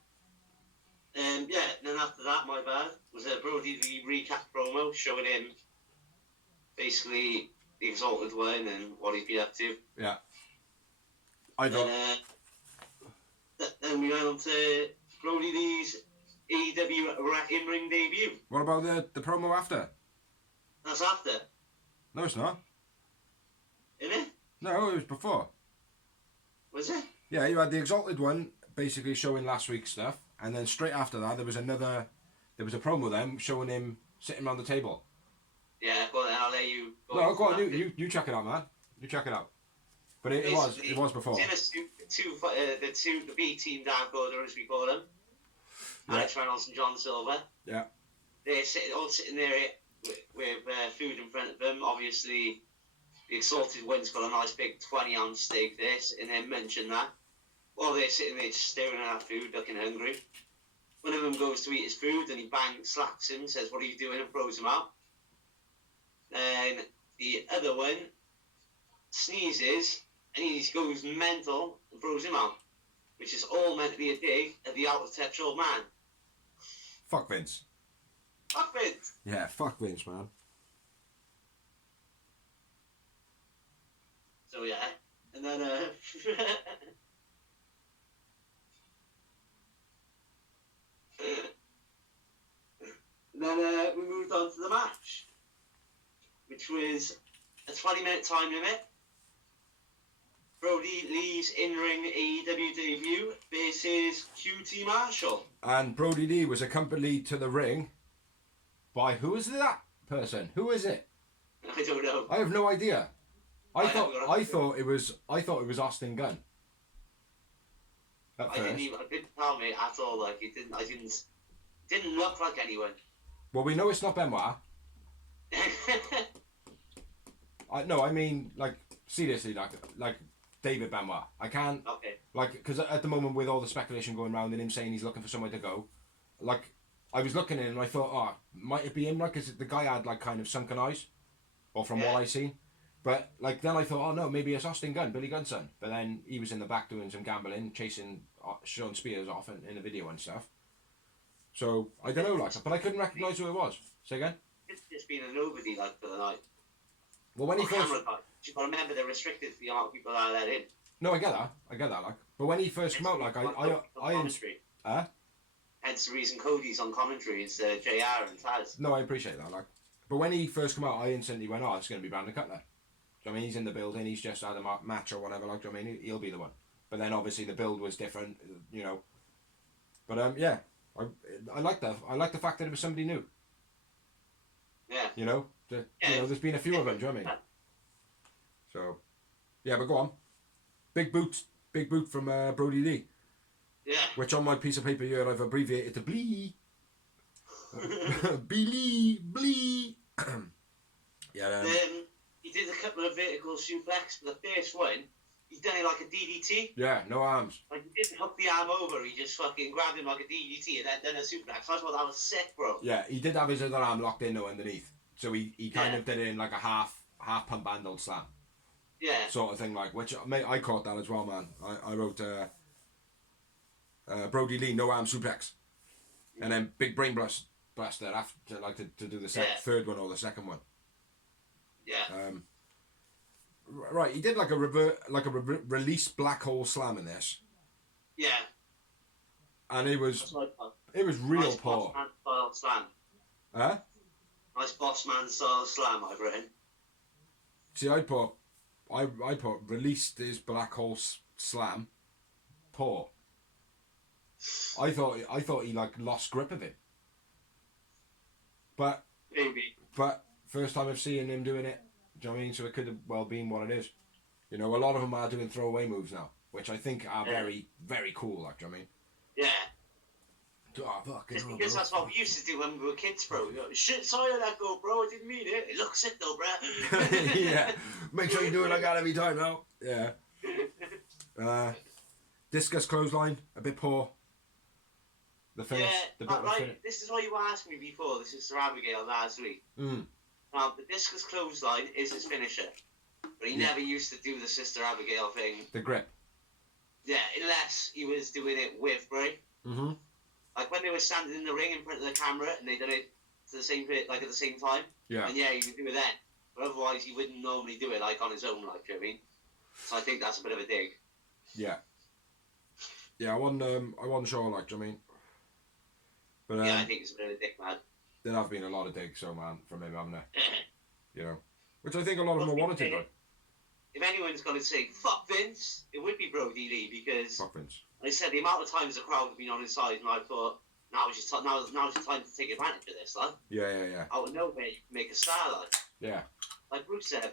Yeah, then after that, my bad, was a Brody Lee recap promo showing him basically the Exalted One and what he'd be up to. Yeah. I thought. Then we went on to Brody Lee's AEW in-ring debut. What about the promo after? That's after. No, it's not. Isn't it? No, it was before. Was it? Yeah, you had the Exalted One basically showing last week's stuff, and then straight after that there was a promo then showing him sitting around the table. Yeah, well then I'll let you go. No, go on, you check it out, man. You check it out. But it was before. In a suit, the B team Dark Order, as we call them. Yeah. Alex Reynolds and John Silver. Yeah. They're all sitting there with food in front of them. Obviously, the Exalted One's got a nice big 20-ounce steak there, sitting there munching that. While they're sitting there just staring at that food, looking hungry. One of them goes to eat his food and he slaps him, says, "What are you doing?" and throws him out. Then the other one sneezes and he goes mental and throws him out. Which is all meant to be a dig at the out-of-touch old man. Fuck Vince. Fuck Vince! Yeah, fuck Vince, man. So yeah, and then we moved on to the match, which was a 20-minute time limit. Brody Lee's in-ring AEW debut versus QT Marshall. And Brody Lee was accompanied to the ring by, who is that person? Who is it? I don't know. I have no idea. I thought it was Austin Gunn. It didn't tell me at all. Like it didn't look like anyone. Well, we know it's not Benoit. I mean, like seriously, like David Benoit. I can't. Okay. Like, because at the moment with all the speculation going around and him saying he's looking for somewhere to go, like I was looking at him and I thought, might it be him? Like, because the guy had like kind of sunken eyes, or from what I seen. But like then I thought, oh no, maybe it's Austin Gunn, Billy Gunn's son. But then he was in the back doing some gambling, chasing Sean Spears off in a video and stuff. So I don't know, like, but I couldn't recognise who it was. Say again. It's just been a nobody like for the night. Well, when he first, you've got to remember they're restricted to the amount of people that are let in. No, I get that, like. But when he first came out, like, Hence the reason Cody's on commentary instead of JR and Taz. No, I appreciate that, like. But when he first came out, I instantly went, oh, it's going to be Brandon Cutler. I mean, he's in the building, he's just had a match or whatever, like, I mean, he'll be the one. But then obviously the build was different, you know. But yeah, I like that. I like the fact that it was somebody new. Yeah. You know, you know, there's been a few of them. Do you know what I mean? So, yeah, but go on. Big boot from Brody Lee. Yeah. Which on my piece of paper here I've abbreviated to Blee. Blee. Yeah. He did a couple of vertical suplex, but the first one, he done it like a DDT. Yeah, no arms. Like, he didn't hook the arm over, he just fucking grabbed him like a DDT and then done a suplex. I thought that was sick, bro. Yeah, he did have his other arm locked in though underneath. So he kind of did it in like a half pump handled slam. Yeah. Sort of thing, like, which I caught that as well, man. I wrote Brody Lee, no arm suplex. And then big brain blaster after, like, to do the third one or the second one. Yeah. Right, he did like a release black hole slam in this. Yeah. And it was real nice poor. Boss man style slam. Huh? Nice boss man style slam, I've written. See, I put released his black hole slam. Poor. I thought he like lost grip of it. But maybe. But first time I've seen him doing it. Do you know what I mean? So it could have well been what it is. You know, a lot of them are doing throwaway moves now, which I think are very, very cool. Like, do you know what I mean? Yeah. Oh, fucking just because that's what we used to do when we were kids, bro. We go, shit, sorry that go, bro. I didn't mean it. It looks sick though, bro. Yeah. Make sure you do it like that every time now. Yeah. Discus clothesline, a bit poor. The finish. Yeah, right. This is what you asked me before. This is Sir Abigail last week. The discus clothesline is his finisher, but he never used to do the Sister Abigail thing. The grip. Yeah, unless he was doing it with Bray. Mm-hmm. Like when they were standing in the ring in front of the camera and they done it to the same bit, like at the same time. Yeah. And yeah, he would do it then. But otherwise, he wouldn't normally do it like on his own, like, do you know what I mean? So I think that's a bit of a dig. Yeah. Yeah, I wasn't sure, like, do you know what I mean? But yeah, I think it's a bit of a dick, man. There have been a lot of digs, so man, from him, haven't there? You know, which I think a lot of them are wanted, though. If anyone's going to say fuck Vince, it would be Brody Lee because fuck Vince. I said the amount of times the crowd have been on his side, and I thought now's your time to take advantage of this, lad. Yeah. Out of nowhere, you can make a star, lad. Yeah. Like Bruce said,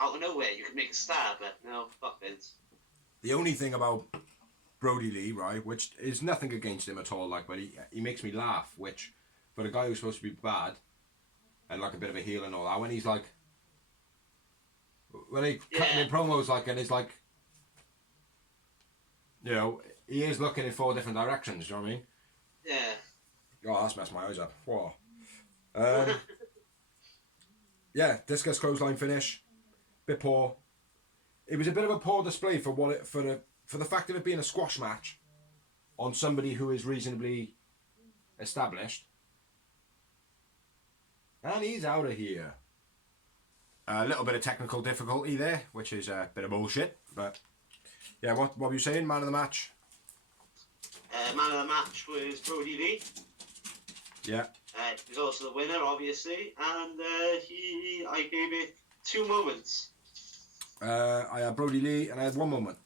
out of nowhere, you can make a star, but no, fuck Vince. The only thing about Brody Lee, right, which is nothing against him at all, like, but he makes me laugh, which, for a guy who's supposed to be bad, and like a bit of a heel and all that, when he's like, when they cut him in promos, like, and it's like, you know, he is looking in 4 different directions, you know what I mean? Yeah. Oh, that's messed my eyes up. Whoa. Yeah, discus clothesline finish, bit poor. It was a bit of a poor display for the fact of it being a squash match on somebody who is reasonably established. And he's out of here. A little bit of technical difficulty there, which is a bit of bullshit. But yeah, what were you saying? Man of the match? Man of the match was Brody Lee. Yeah. He was also the winner, obviously, and I gave it 2 moments. I had Brody Lee, and I had 1 moment.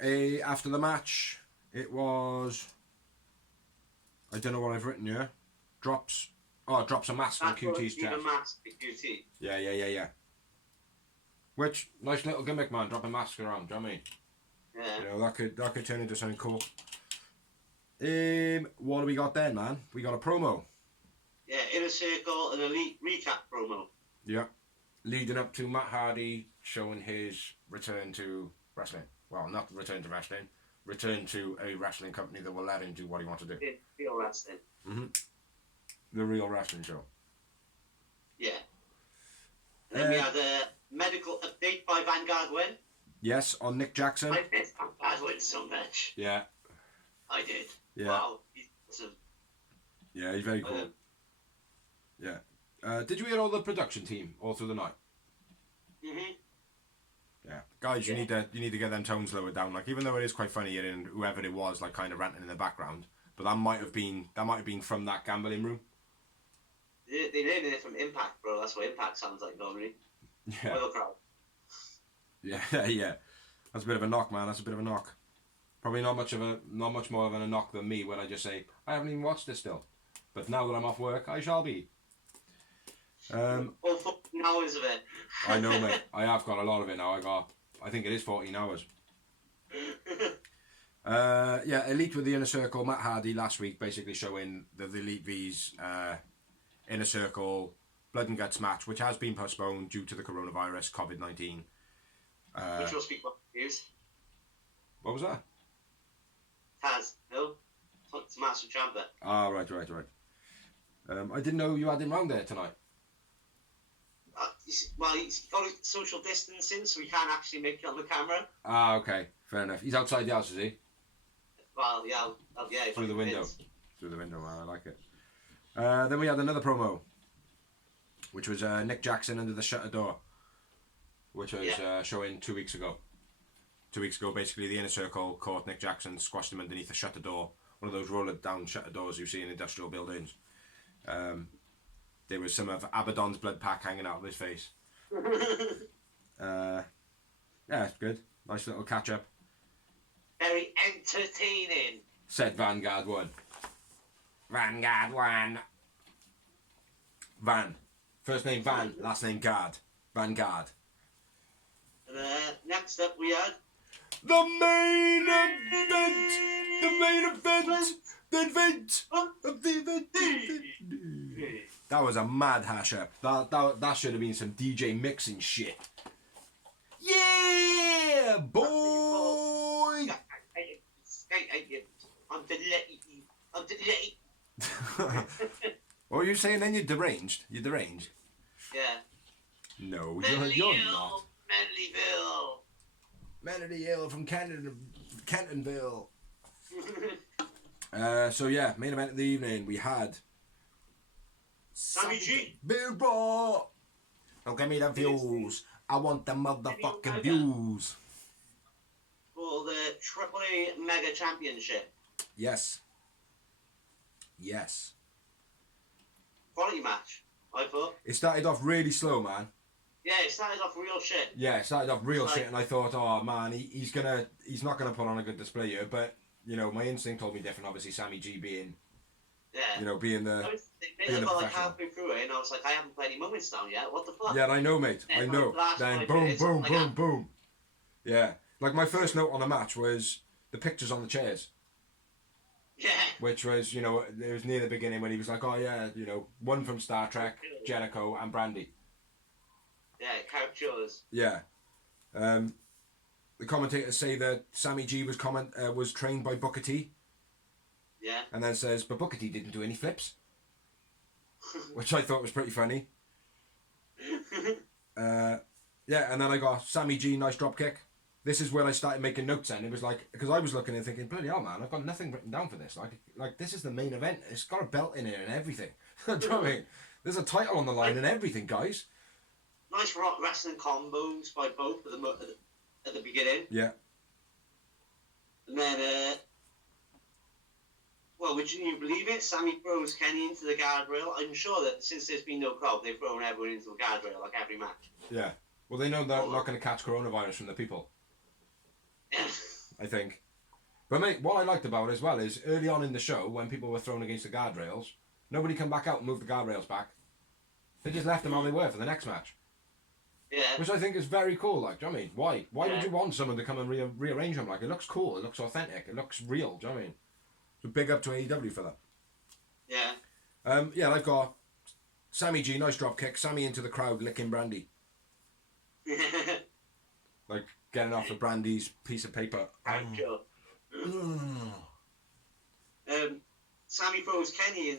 After the match, it was, I don't know what I've written here. Drops a mask on QT's chest. A mask to QT. Yeah. Which, nice little gimmick, man, dropping masks around, do you know what I mean? Yeah. You know, that could turn into something cool. What do we got then, man? We got a promo. Yeah, Inner Circle, an Elite recap promo. Yeah. Leading up to Matt Hardy showing his return to wrestling. Well, not return to wrestling. Return to a wrestling company that will let him do what he wants to do. Real wrestling. Mm-hmm. The Real Wrestling Show. Yeah. And then we had a medical update by Vanguard Win. Yes, on Nick Jackson. I missed Vanguard Win so much. Yeah. I did. Yeah. Wow. He's awesome. Yeah, he's very cool. Yeah. Did you hear all the production team all through the night? Mhm. Yeah, guys, you need to get them tones lowered down. Like, even though it is quite funny hearing whoever it was, like, kind of ranting in the background, but that might have been from that gambling room. They named it from Impact, bro. That's what Impact sounds like normally. Yeah. Oil crowd. Yeah, yeah. That's a bit of a knock, man. That's a bit of a knock. Probably not much more of a knock than me when I just say I haven't even watched this still, but now that I'm off work, I shall be. All 14 hours of it. I know, mate. I have got a lot of it now. I think it is 14 hours. Yeah, Elite with the Inner Circle. Matt Hardy last week basically showing the Elite V's Inner Circle Blood and Guts match, which has been postponed due to the coronavirus, COVID-19. Which will speak what news. What was that? Taz, no? It's Master Champa. Ah, right. I didn't know you had him round there tonight. Well, he's got social distancing, so we can't actually make it on the camera. Ah, okay. Fair enough. He's outside the house, is he? Well, yeah. Through the window. Through the window, man. I like it. Then we had another promo, which was Nick Jackson under the shutter door, which was showing 2 weeks ago. 2 weeks ago, basically, the Inner Circle caught Nick Jackson, squashed him underneath a shutter door, one of those roller down shutter doors you see in industrial buildings. There was some of Abaddon's blood pack hanging out of his face. Yeah, it's good. Nice little catch up. Very entertaining. Said Vanguard 1. Vanguard 1. Van. First name Van, last name Guard. Vanguard. And next up we had the main event. The main event. The event of the event. That was a mad hash up. That should have been some DJ mixing shit. Yeah, boy. I'm delayed. What were you saying then? You're deranged. You're deranged. Yeah. No, you're not. Manlyville. Melody Hill from Kentonville. So yeah, main event of the evening we had Sammy G. Bill Raw. Don't give me the views. I want the motherfucking views. For the AAA Mega Championship. Yes. Quality match, I thought. It started off really slow, man. Yeah, it started off real shit. Yeah, it started off real shit, and I thought, oh man, he's not gonna put on a good display here. But you know, my instinct told me different. Obviously, Sammy G being being the like halfway through it, and I was like, I haven't put any moments down yet. What the fuck? Yeah, I know, mate. I know. Then boom. Yeah, like my first note on the match was the pictures on the chairs. Yeah. Which was, it was near the beginning when he was like, oh yeah, one from Star Trek, Jericho, and Brandy. Yeah, characters. Yeah. The commentators say that Sammy G was trained by Booker T. Yeah. And then says, but Booker T didn't do any flips. Which I thought was pretty funny. Yeah, and then I got Sammy G, nice drop kick. This is when I started making notes then. It was like, because I was looking and thinking, bloody hell, man, I've got nothing written down for this. Like this is the main event. It's got a belt in it and everything. Do you know what I mean? There's a title on the line and everything, guys. Nice wrestling combos by both at the beginning. Yeah. And then, would you believe it? Sammy throws Kenny into the guardrail. I'm sure that since there's been no crowd, they've thrown everyone into the guardrail like every match. Yeah. Well, they know they're not going to catch coronavirus from the people. Yeah. I think. But mate, what I liked about it as well is early on in the show, when people were thrown against the guardrails, nobody come back out and moved the guardrails back. They just left them how they were for the next match. Yeah. Which I think is very cool. Like, do you know what I mean? Why? Why would you want someone to come and rearrange them? Like, it looks cool. It looks authentic. It looks real. Do you know what I mean? So big up to AEW for that. Yeah. Yeah, I've got Sammy G, nice drop kick. Sammy into the crowd, licking Brandy. Like, getting off of Brandy's piece of paper. Sammy throws Kenny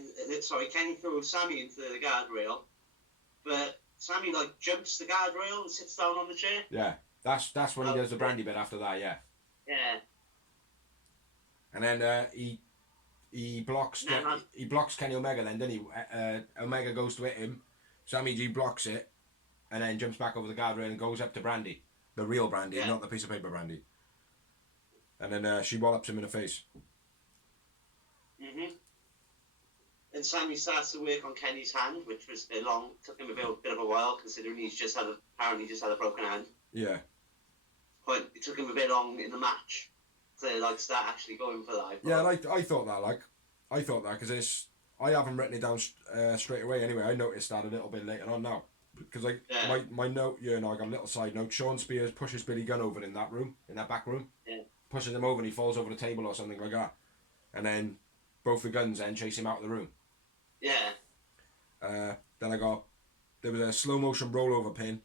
throws Sammy into the guardrail, but Sammy jumps the guardrail and sits down on the chair. Yeah, that's when he does the Brandy bit after that. Yeah. Yeah. And then he blocks Kenny Omega. Then doesn't he? Omega goes to hit him. Sammy G blocks it, and then jumps back over the guardrail and goes up to Brandy. The real Brandy, not the piece of paper Brandy. And then she wallops him in the face. Mhm. And Sammy starts to work on Kenny's hand, which was a bit long. Took him a bit of a while, considering he's apparently just had a broken hand. Yeah. But it took him a bit long in the match to start actually going for that. Yeah, I thought that because I haven't written it down straight away. Anyway, I noticed that a little bit later on now because my note here, and I got a little side note. Sean Spears pushes Billy Gunn over in that back room. Yeah. Pushes him over and he falls over the table or something like that, and then both the Guns then chase him out of the room. Yeah. Then there was a slow motion rollover pin,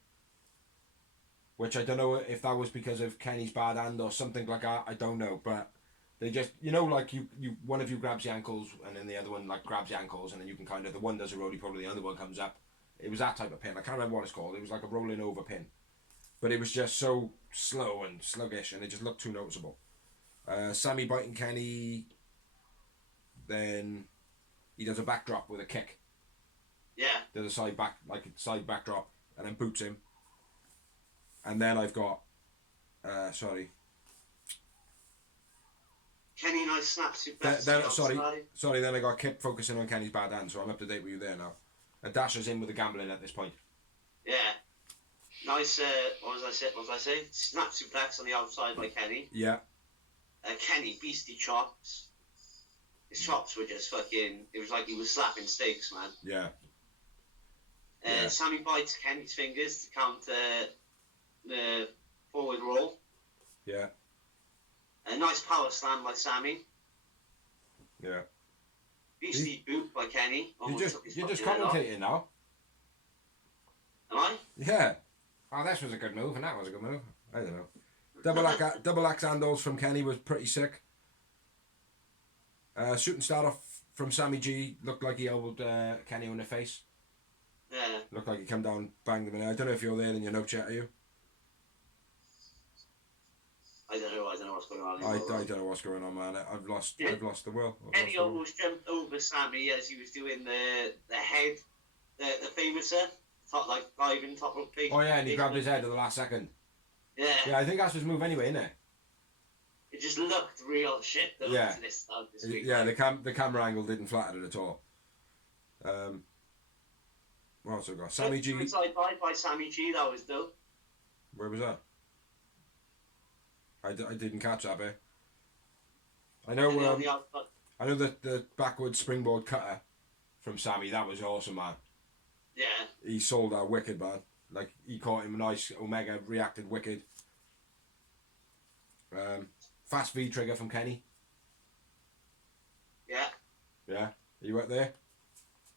which I don't know if that was because of Kenny's bad hand or something like that. I don't know, but they just, like you one of you grabs the ankles and then the other one grabs the ankles and then you can kind of, the one does a roly poly, the other one comes up. It was that type of pin. I can't remember what it's called. It was like a rolling over pin, but it was just so slow and sluggish and it just looked too noticeable. Sammy biting Kenny, then he does a backdrop with a kick. Yeah. Does a side backdrop and then boots him. And then I've got, Kenny nice snaps you back. Then I got Kip focusing on Kenny's bad hand, so I'm up to date with you there now. And Dasher's in with the gambling at this point. Yeah. Nice, what was I say? Snap suplex on the outside by Kenny. Yeah. Kenny, beastie chops. His chops were just fucking, it was like he was slapping steaks, man. Yeah. Sammy bites Kenny's fingers to counter the forward roll. Yeah. A nice power slam by Sammy. Yeah. Beastie boot by Kenny. You're just commentating now. Am I? Yeah. Oh, this was a good move, and that was a good move. I don't know. Double axe handles from Kenny was pretty sick. Shooting star off from Sammy G looked like he elbowed Kenny on the face. Yeah. Looked like he come down, banged him in. I don't know if you're there in your note chat, are you? I don't know what's going on. I don't know what's going on, man. I've lost the will. Kenny almost jumped over Sammy as he was doing the head, the famous diving top rope. Oh yeah, and he grabbed his head at the last second. Yeah. Yeah, I think that's his move anyway, isn't it? It just looked real shit though. Yeah. This week, yeah, the camera angle didn't flatter it at all. What else have we got? Sammy G. Inside by Sammy G, that was dope. Where was that? I didn't catch that bit. I know the backward springboard cutter from Sammy, that was awesome, man. Yeah. He sold that wicked, man. Like, he caught him nice, Omega reacted wicked. Fast V trigger from Kenny. Yeah. Yeah? Are you up there?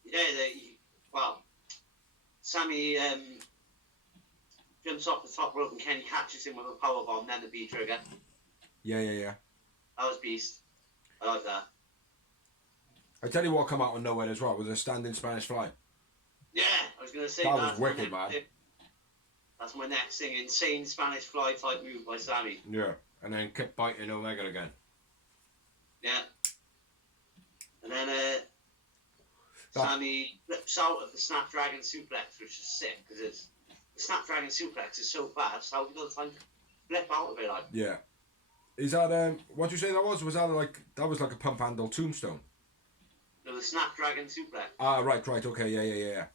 Yeah, Sammy jumps off the top rope and Kenny catches him with a powerbomb, then the V trigger. Yeah. That was beast. I like that. I tell you what come out of nowhere as well, was a standing Spanish fly. Yeah, I was going to say that was wicked, man. That's my next thing. Insane Spanish fly type move by Sammy. Yeah, and then kept biting Omega again. Yeah. And then Sammy flips out of the Snapdragon suplex, which is sick, because the Snapdragon suplex is so fast, how have you got time to flip out of it like? Yeah. Is that, what did you say that was? Was that like a pump handle tombstone? No, the Snapdragon suplex. Ah, right, okay, yeah.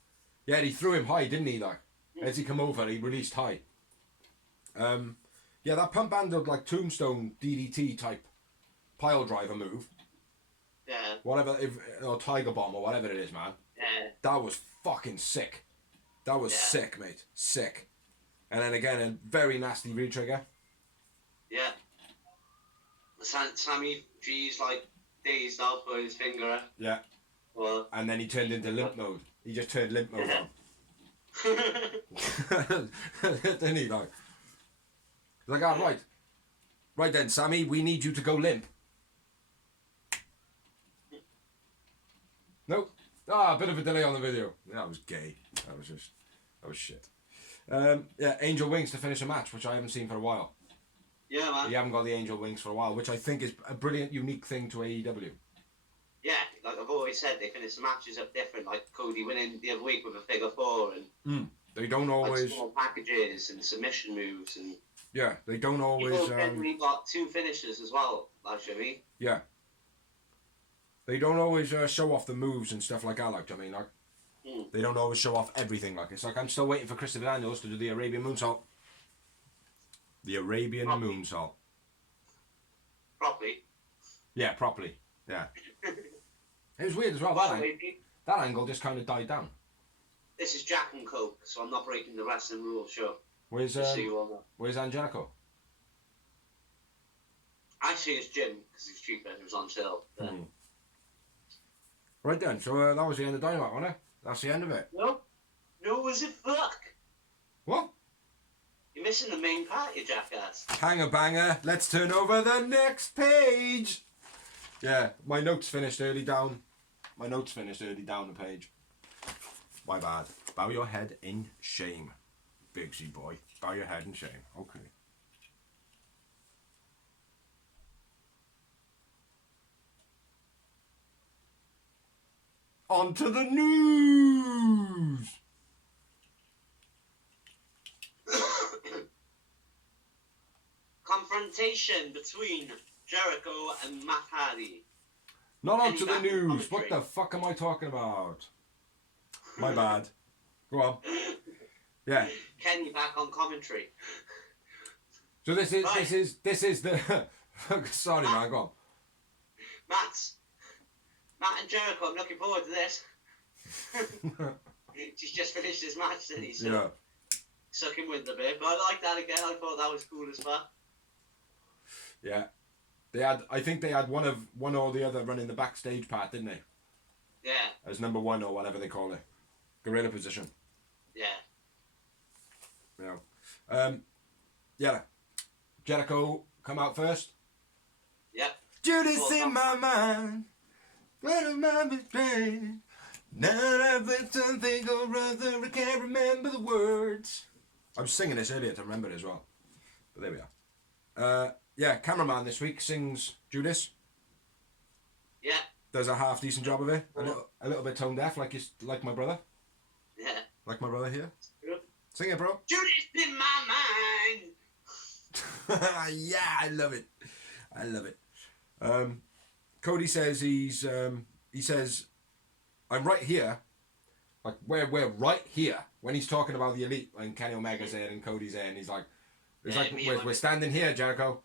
Yeah, he threw him high, didn't he, like? As he come over, he released high. Yeah, that pump handled like tombstone DDT type pile driver move. Yeah. Whatever, or Tiger Bomb or whatever it is, man. Yeah. That was fucking sick. That was sick, mate. Sick. And then again, a very nasty re-trigger. Yeah. Sammy G's like dazed out, putting his finger up. Yeah. Well. And then he turned into limp mode. He just turned limp mode on. Didn't he, like? Like, ah, right. Right then, Sammy, we need you to go limp. Nope. Ah, a bit of a delay on the video. That was gay. That was shit. Yeah, Angel Wings to finish a match, which I haven't seen for a while. Yeah, man. You haven't got the Angel Wings for a while, which I think is a brilliant, unique thing to AEW. Yeah, like I've always said, they finish the matches up different. Like Cody winning the other week with a figure four, and They don't like always. small packages and submission moves and. Yeah, they don't always. People generally got 2 finishes as well. That's what I mean. Yeah. They don't always show off the moves and stuff like that. Like I mean, like they don't always show off everything. Like it's like I'm still waiting for Christopher Daniels to do the Arabian moonsault. The Arabian moonsault. Properly. Yeah, properly. Yeah. It was weird as well. That angle just kind of died down. This is Jack and Coke, so I'm not breaking the wrestling rules, sure. Where's Just so you all know. Where's Angelico? Actually, it's Jim because he's cheaper. It was on sale. Right then, so that was the end of Dynamite, wasn't it? That's the end of it. No, was it fuck? What? You're missing the main part, you jackass. Hanger banger. Let's turn over the next page. Yeah, my notes finished early down. The page. My bad. Bow your head in shame, Bigsy boy. Bow your head in shame. Okay. On to the news. Confrontation between Jericho and Matt Hardy. Not on to the news. What the fuck am I talking about? My bad. Go on. Yeah. Kenny back on commentary. So this is the. Sorry, man. Go on. Matt and Jericho. I'm looking forward to this. He's just finished his match, didn't he? So sucking wind a bit, but I like that again. I thought that was cool as fuck. Yeah. I think they had one or the other running the backstage part, didn't they? Yeah. As number 1 or whatever they call it. Gorilla position. Yeah. Yeah. Jericho come out first. Yep. Judas in my mind. What am I betrayed? Now I've lived something or other. I can't remember the words. I was singing this earlier to remember it as well. But there we are. Yeah, cameraman this week sings Judas. Yeah. Does a half decent job of it. A little bit tone deaf, like my brother. Yeah. Like my brother here. Yep. Sing it, bro. Judas in my mind. Yeah, I love it. Cody says he says, I'm right here. Like we're right here when he's talking about the Elite when Kenny Omega's there and Cody's there and he's like, we're standing here, Jericho.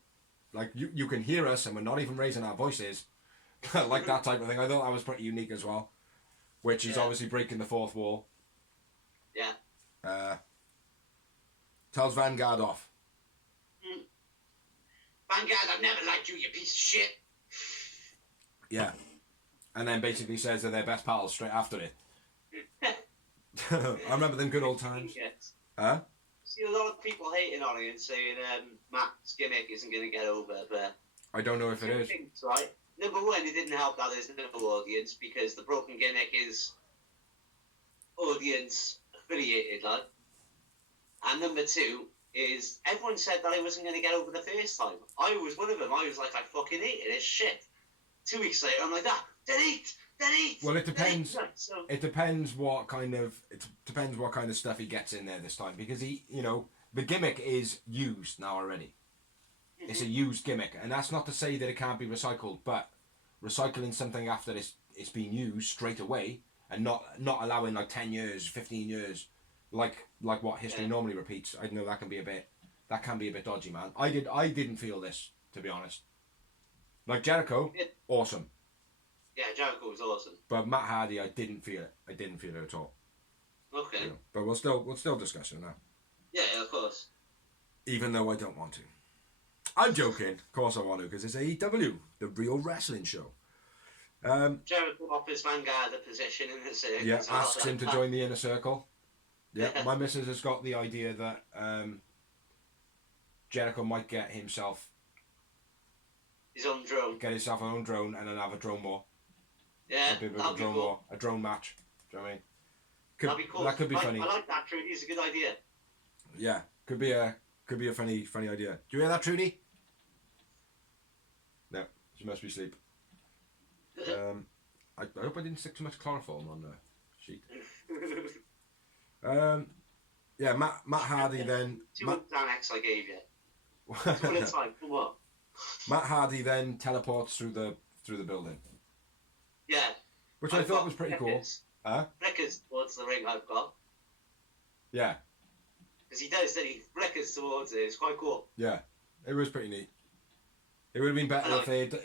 Like you can hear us and we're not even raising our voices. Like that type of thing. I thought that was pretty unique as well. Which is obviously breaking the fourth wall. Yeah. Tells Vanguard off. Vanguard, I've never liked you, you piece of shit. Yeah. And then basically says they're their best pals straight after it. I remember them good old times. Huh? See a lot of people hating on it and saying Matt's gimmick isn't going to get over, but I don't know if it is. Things, right? Number one, it didn't help that there's no audience because the broken gimmick is audience affiliated, like. And number two is everyone said that I wasn't going to get over the first time. I was one of them. I was like, I fucking hated this shit. 2 weeks later, I'm like, delete. Well, it depends. So, it depends what kind of stuff he gets in there this time because the gimmick is used now already. It's a used gimmick, and that's not to say that it can't be recycled, but recycling something after it's been used straight away and not allowing like 10 years, 15 years, like what history normally repeats. I know that can be a bit dodgy, man. I didn't feel this, to be honest. Like Jericho, awesome. Yeah, Jericho was awesome. But Matt Hardy, I didn't feel it. I didn't feel it at all. Okay. You know, but we'll still discuss it now. Yeah, of course. Even though I don't want to. I'm joking. Of course I want to, because it's AEW, the real wrestling show. Jericho offers Vanguard a position in the circle. Yeah, asks him to join the inner circle. Yeah, my missus has got the idea that Jericho might get himself his own drone. Get himself an own drone and then have a drone war. Yeah, that'd be a drone war, a drone match. Do you know what I mean? That'd be cool. That could be funny. I like that, Trudy. It's a good idea. Yeah, could be a funny idea. Do you hear that, Trudy? No, she must be asleep. I hope I didn't stick too much chloroform on the sheet. Yeah, Matt Hardy then. 200 Xanax I gave you. 2 at a time. Come on. Matt Hardy then teleports through the building. Yeah. Which I thought was pretty cool. Flickers towards the ring I've got. Yeah. Because he does, that he flickers towards it. It's quite cool. Yeah. It was pretty neat. It would have been better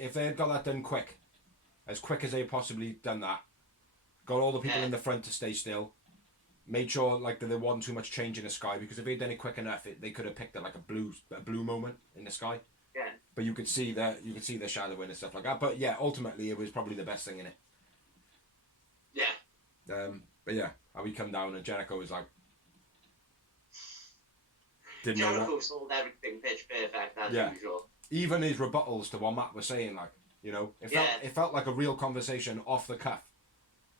if they had got that done quick. As quick as they possibly done that. Got all the people in the front to stay still. Made sure like that there wasn't too much change in the sky, because if they'd done it quick enough, they could have picked like a blue moment in the sky. Yeah. But you could see the shadowing and stuff like that. But yeah, ultimately it was probably the best thing in it. Yeah. But yeah, how he come down and Jericho was like, Jericho sold everything pitch perfect as usual. Even his rebuttals to what Matt was saying, like, you know, it felt like a real conversation off the cuff.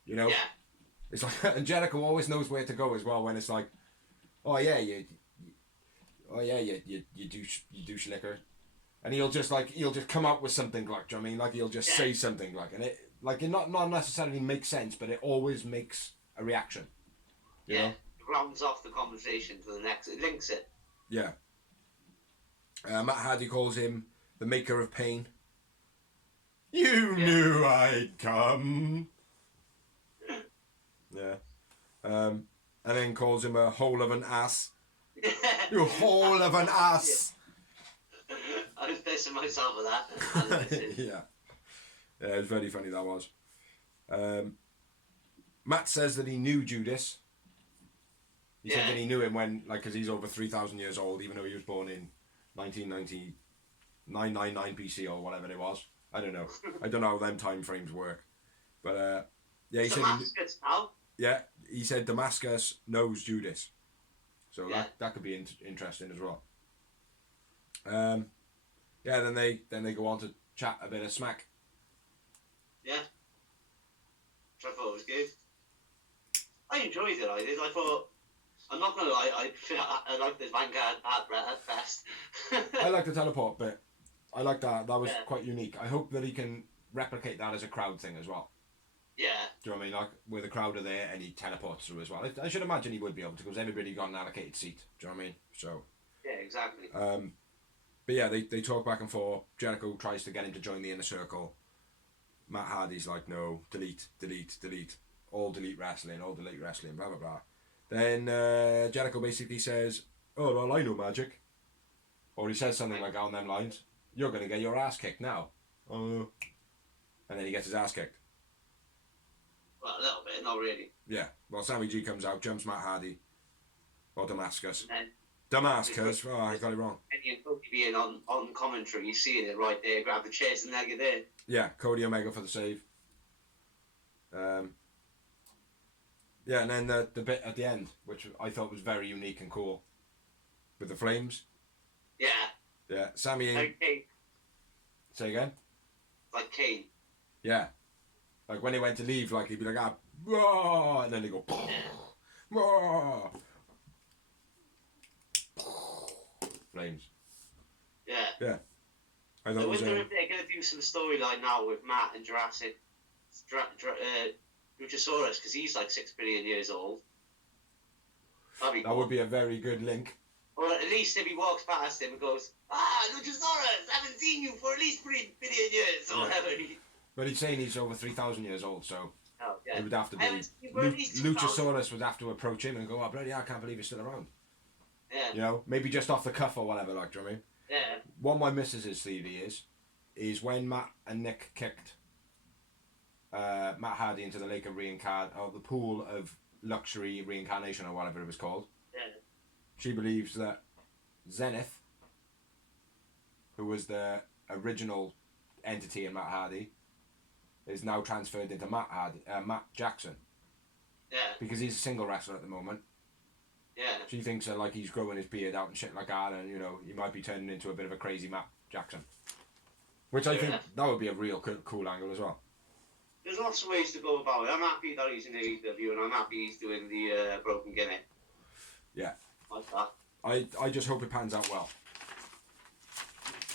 You know? Yeah. It's like, and Jericho always knows where to go as well when it's like, oh yeah, you douche liquor. And he'll just come out with something like, do you know what I mean? Like he'll just say something like, and it not necessarily makes sense, but it always makes a reaction. You know? It rounds off the conversation to the next. It links it. Yeah. Matt Hardy calls him the maker of pain. You knew I'd come. Yeah. And then calls him a hole of an ass. You hole of an ass. I was pissing myself at that. Yeah, it was very funny, that was. Matt says that he knew Judas. He said that he knew him when, like, because he's over 3,000 years old, even though he was born in 999 BC or whatever it was. I don't know. I don't know how them time frames work. But, yeah, he said... Damascus now? Yeah, he said Damascus knows Judas. So that could be interesting as well. Yeah, then they go on to chat a bit of smack. Yeah. Which I thought was good. I enjoyed it, I did. I thought... I'm not going to lie, I like this Vanguard at best. I like the teleport bit. I like that. That was quite unique. I hope that he can replicate that as a crowd thing as well. Yeah. Do you know what I mean? Like, where the crowd are there and he teleports through as well. I should imagine he would be able to, because everybody got an allocated seat. Do you know what I mean? So. Yeah, exactly. But yeah, they talk back and forth. Jericho tries to get him to join the inner circle. Matt Hardy's like, no, delete. All delete wrestling, blah, blah, blah. Then Jericho basically says, oh, well, I know magic. Or he says something like on them lines. You're going to get your ass kicked now. And then he gets his ass kicked. Well, a little bit, not really. Yeah. Well, Sammy G comes out, jumps Matt Hardy. Or Damascus. Damascus. Oh, I got it wrong. And Cody being on commentary, you're seeing it right there. Grab the chairs and leg it there. Yeah, Cody Omega for the save. Yeah, and then the bit at the end, which I thought was very unique and cool, with the flames. Yeah. Yeah, Sammy and... Like Kane. Say again? Like Kane. Yeah. Like when they went to leave, like he'd be like, whoa, and then they go, whoa. Flames. Yeah. Yeah. I wonder if they're going to do some storyline now with Matt and Jurassic... Luchasaurus, because he's like 6 billion years old. That would be a very good link. Or at least if he walks past him and goes, Luchasaurus, I haven't seen you for at least 3 billion years, or whatever. But he's saying he's over 3,000 years old, so it would have to be... Luchasaurus would have to approach him and go, oh, bloody, I can't believe he's still around. Yeah. You know, maybe just off the cuff or whatever, like, do you know what I mean? Yeah. What my missus' theory is when Matt and Nick kicked Matt Hardy into the lake of the pool of luxury reincarnation or whatever it was called. Yeah. She believes that Zenith, who was the original entity in Matt Hardy, is now transferred into Matt Jackson. Yeah. Because he's a single wrestler at the moment. Yeah. She thinks that like he's growing his beard out and shit like that, and you know he might be turning into a bit of a crazy Matt Jackson. Which I think that would be a real cool angle as well. There's lots of ways to go about it. I'm happy that he's in AEW, and I'm happy he's doing the Broken Gimmick. Yeah. Like that. I just hope it pans out well.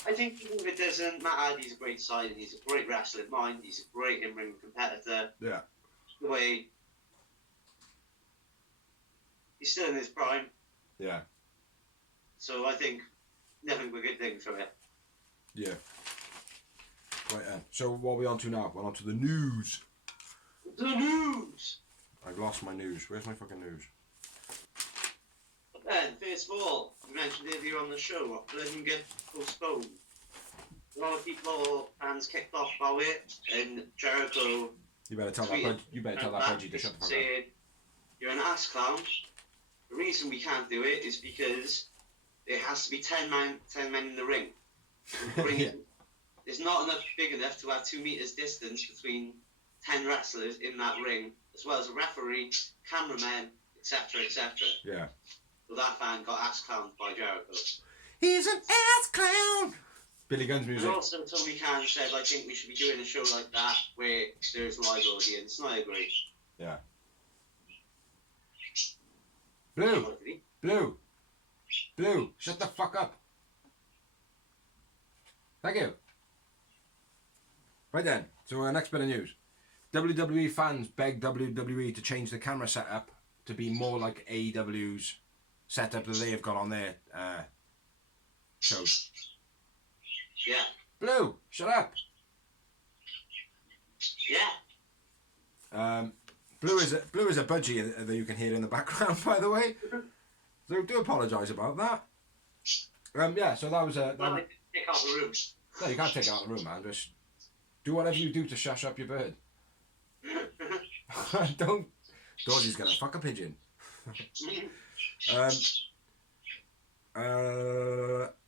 I think even if it doesn't, Matt Hardy's a great signing. He's a great wrestler in mind. He's a great in-ring competitor. Yeah. The way he's still in his prime. Yeah. So I think nothing but good things from it. Yeah. Right then. So what are we on to now? We're on to the news. The news! I've lost my news. Where's my fucking news? Then, first of all, we mentioned earlier on the show, let him get postponed. A lot of people, fans kicked off about it, and Jericho You better tell that. You better tell that budgie to shut the fuck up. saying, "You're an ass clown. The reason we can't do it is because there has to be 10 men in the ring. Yeah. There's not enough big enough to have 2 meters distance between 10 wrestlers in that ring, as well as a referee, cameraman, etc., etc." Yeah. So that fan got ass clowned by Jericho. He's an ass clown. Billy Gunn's music. And also, Tony Khan said, "I think we should be doing a show like that where there's a live audience," and I agree. Yeah. Blue, shut the fuck up. Thank you. Right then, so our next bit of news. WWE fans beg WWE to change the camera setup to be more like AEW's setup that they have got on their shows. Yeah. Blue, shut up. Yeah. Blue is a budgie that you can hear in the background, by the way. So do apologise about that. Yeah, so that was a. Well, take out the room. No, you can't take it out of the room, man. Just do whatever you do to shush up your bird. Don't. Dorsey's gonna fuck a pigeon.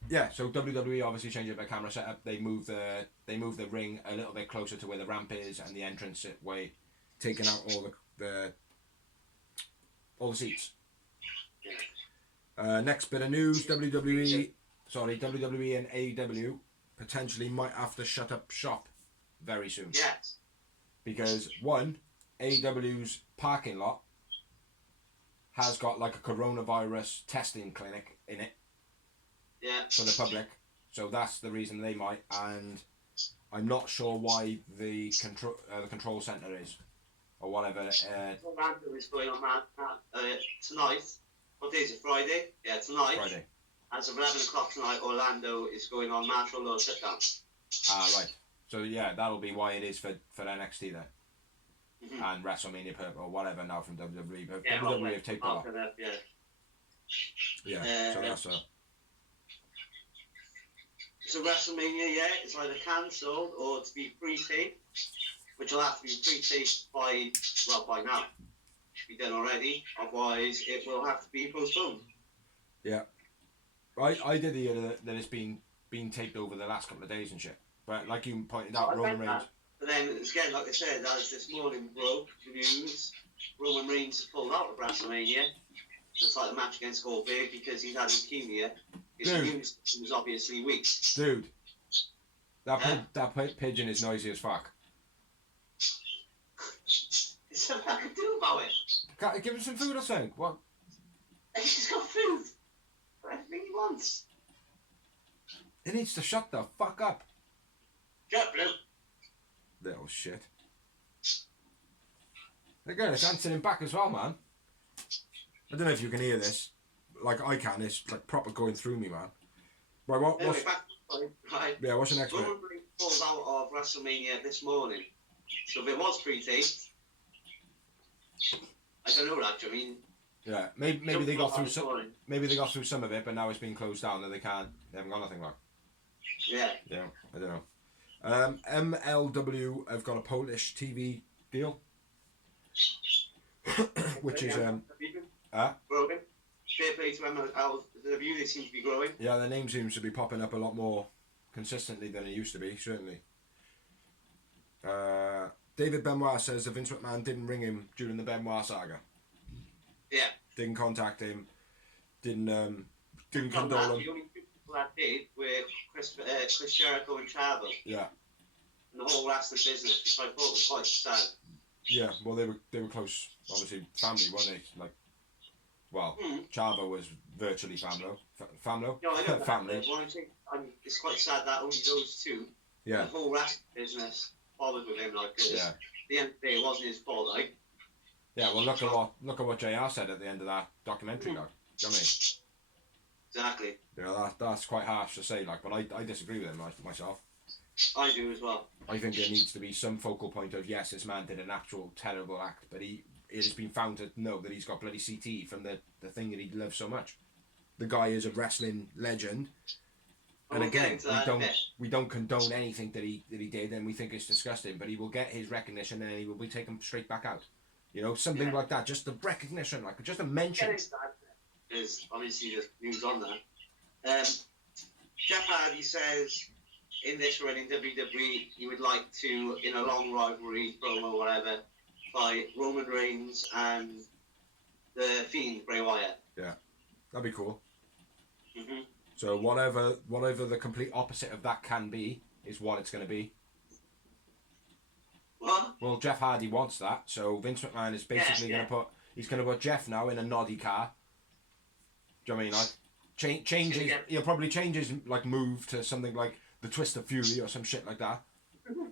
Yeah, so WWE obviously changed their camera setup. They moved the ring a little bit closer to where the ramp is and the entrance way, taking out all the seats. Next bit of news: WWE and AEW potentially might have to shut up shop very soon. Yes. Because one, AEW's parking lot has got like a coronavirus testing clinic in it. Yeah. For the public, so that's the reason they might, and I'm not sure why the control center is, or whatever. Orlando is going on tonight. What day is it? Friday? Yeah, tonight. Friday. As of 11 o'clock tonight, Orlando is going on martial law shutdown. Ah, right. So yeah, that'll be why it is for NXT then, and WrestleMania or whatever now from WWE. But Yeah, WWE have taken off. Yeah. Yeah. So that's So WrestleMania, yeah, it's either cancelled or to be pre-taped, which will have to be pre-taped by now. Should be done already. Otherwise, it will have to be postponed. Yeah. I did hear that it's been taped over the last couple of days and shit. But like you pointed out, Roman Reigns. But then again, like I said, as this morning broke the news, Roman Reigns has pulled out of WrestleMania. It's like the match against Goldberg because he's had leukemia. His immune system was obviously weak. Dude, that pigeon is noisy as fuck. There's something I can do about it. Give him some food or something. What? He's got food. Everything he wants. He needs to shut the fuck up. Shut up, Blue. Little shit. Again, it's answering back as well, man. I don't know if you can hear this. Like I can. It's like proper going through me, man. Right, Anyway, back to the point, right? Yeah, what's the next bit? Roman Reigns pulled out of WrestleMania this morning. So if it was pre-taped, I don't know, actually. I mean, yeah, maybe they got through some of it, but now it's been closed down and they haven't got nothing like. Yeah. Yeah, I don't know. MLW have got a Polish TV deal, which is growing. Fair play to MLW, they seem to be growing. Yeah, their name seems to be popping up a lot more consistently than it used to be, certainly. David Benoit says that Vince McMahon didn't ring him during the Benoit saga. Yeah. Didn't contact him. Didn't condole him. The only people that did were Chris Jericho and Chavo. Yeah. And the whole rest of the business, which I thought was quite sad. Yeah, well, they were close, obviously, family, weren't they? Like, well, Chavo was virtually family. No, I know family. It's quite sad that only those two, yeah. The whole rest of the business, bothered with him, like, cause yeah. At the end of the day, it wasn't his fault, like. Yeah, well, look at what JR said at the end of that documentary, like. Do you know what I mean? Exactly. You know, that's quite harsh to say, like, but I disagree with him myself. I do as well. I think there needs to be some focal point of, yes, this man did an actual terrible act, but it has been found to know that he's got bloody CT from the thing that he loves so much. The guy is a wrestling legend, and again, we don't condone anything that he did, and we think it's disgusting, but he will get his recognition, and he will be taken straight back out. You know, something like that, just the recognition, like just a mention. There's obviously just news on that. Jeff Hardy says in this run in WWE, he would like to, in a long rivalry, promo, whatever, fight Roman Reigns and the Fiend, Bray Wyatt. Yeah, that'd be cool. Mm-hmm. So whatever the complete opposite of that can be, is what it's going to be. What? Well, Jeff Hardy wants that, so Vince McMahon is basically going to put Jeff now in a noddy car. Do you know what I mean? Like, changes. He'll probably change his like move to something like the Twist of Fury or some shit like that.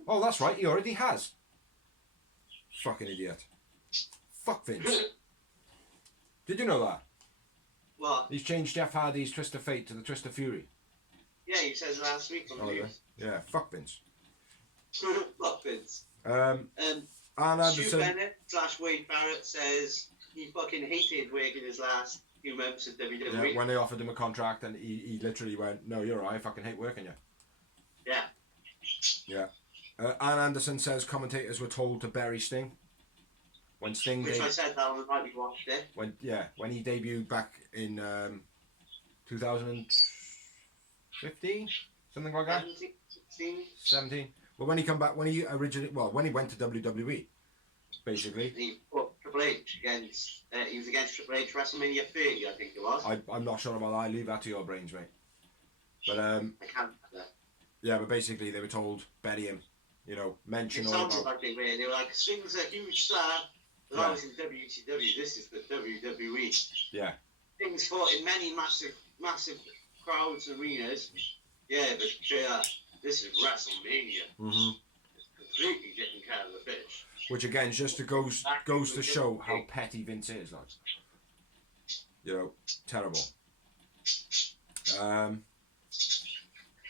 Oh, that's right. He already has. Fucking idiot. Fuck Vince. Did you know that? What? He's changed Jeff Hardy's Twist of Fate to the Twist of Fury. Yeah, you said last week on the news. Yeah, fuck Vince. Fuck Vince. Ann Anderson. Stu Bennett / Wade Barrett says he fucking hated working his last few months at WWE. Yeah, when they offered him a contract and he literally went, no, you're right, I fucking hate working you. Yeah. Yeah. Ann Anderson says commentators were told to bury Sting. When Sting Which I said that on the night we watched it. When he debuted back in 2015, something like that. 17. Well, when he went to WWE, basically. He put Triple H against. He was against Triple H WrestleMania 30, I think it was. I'm not sure about that. I leave that to your brains, mate. But I can't. Yeah, but basically they were told bury him. You know, mention all about. Like they were like, Sting's a huge star. But I was in WCW. This is the WWE. Yeah. Sting's fought in many massive crowds, arenas. Yeah, but this is WrestleMania. Mm-hmm. It's completely different kind of a fish. Which again, just goes to show how petty Vince is, like. You know, terrible.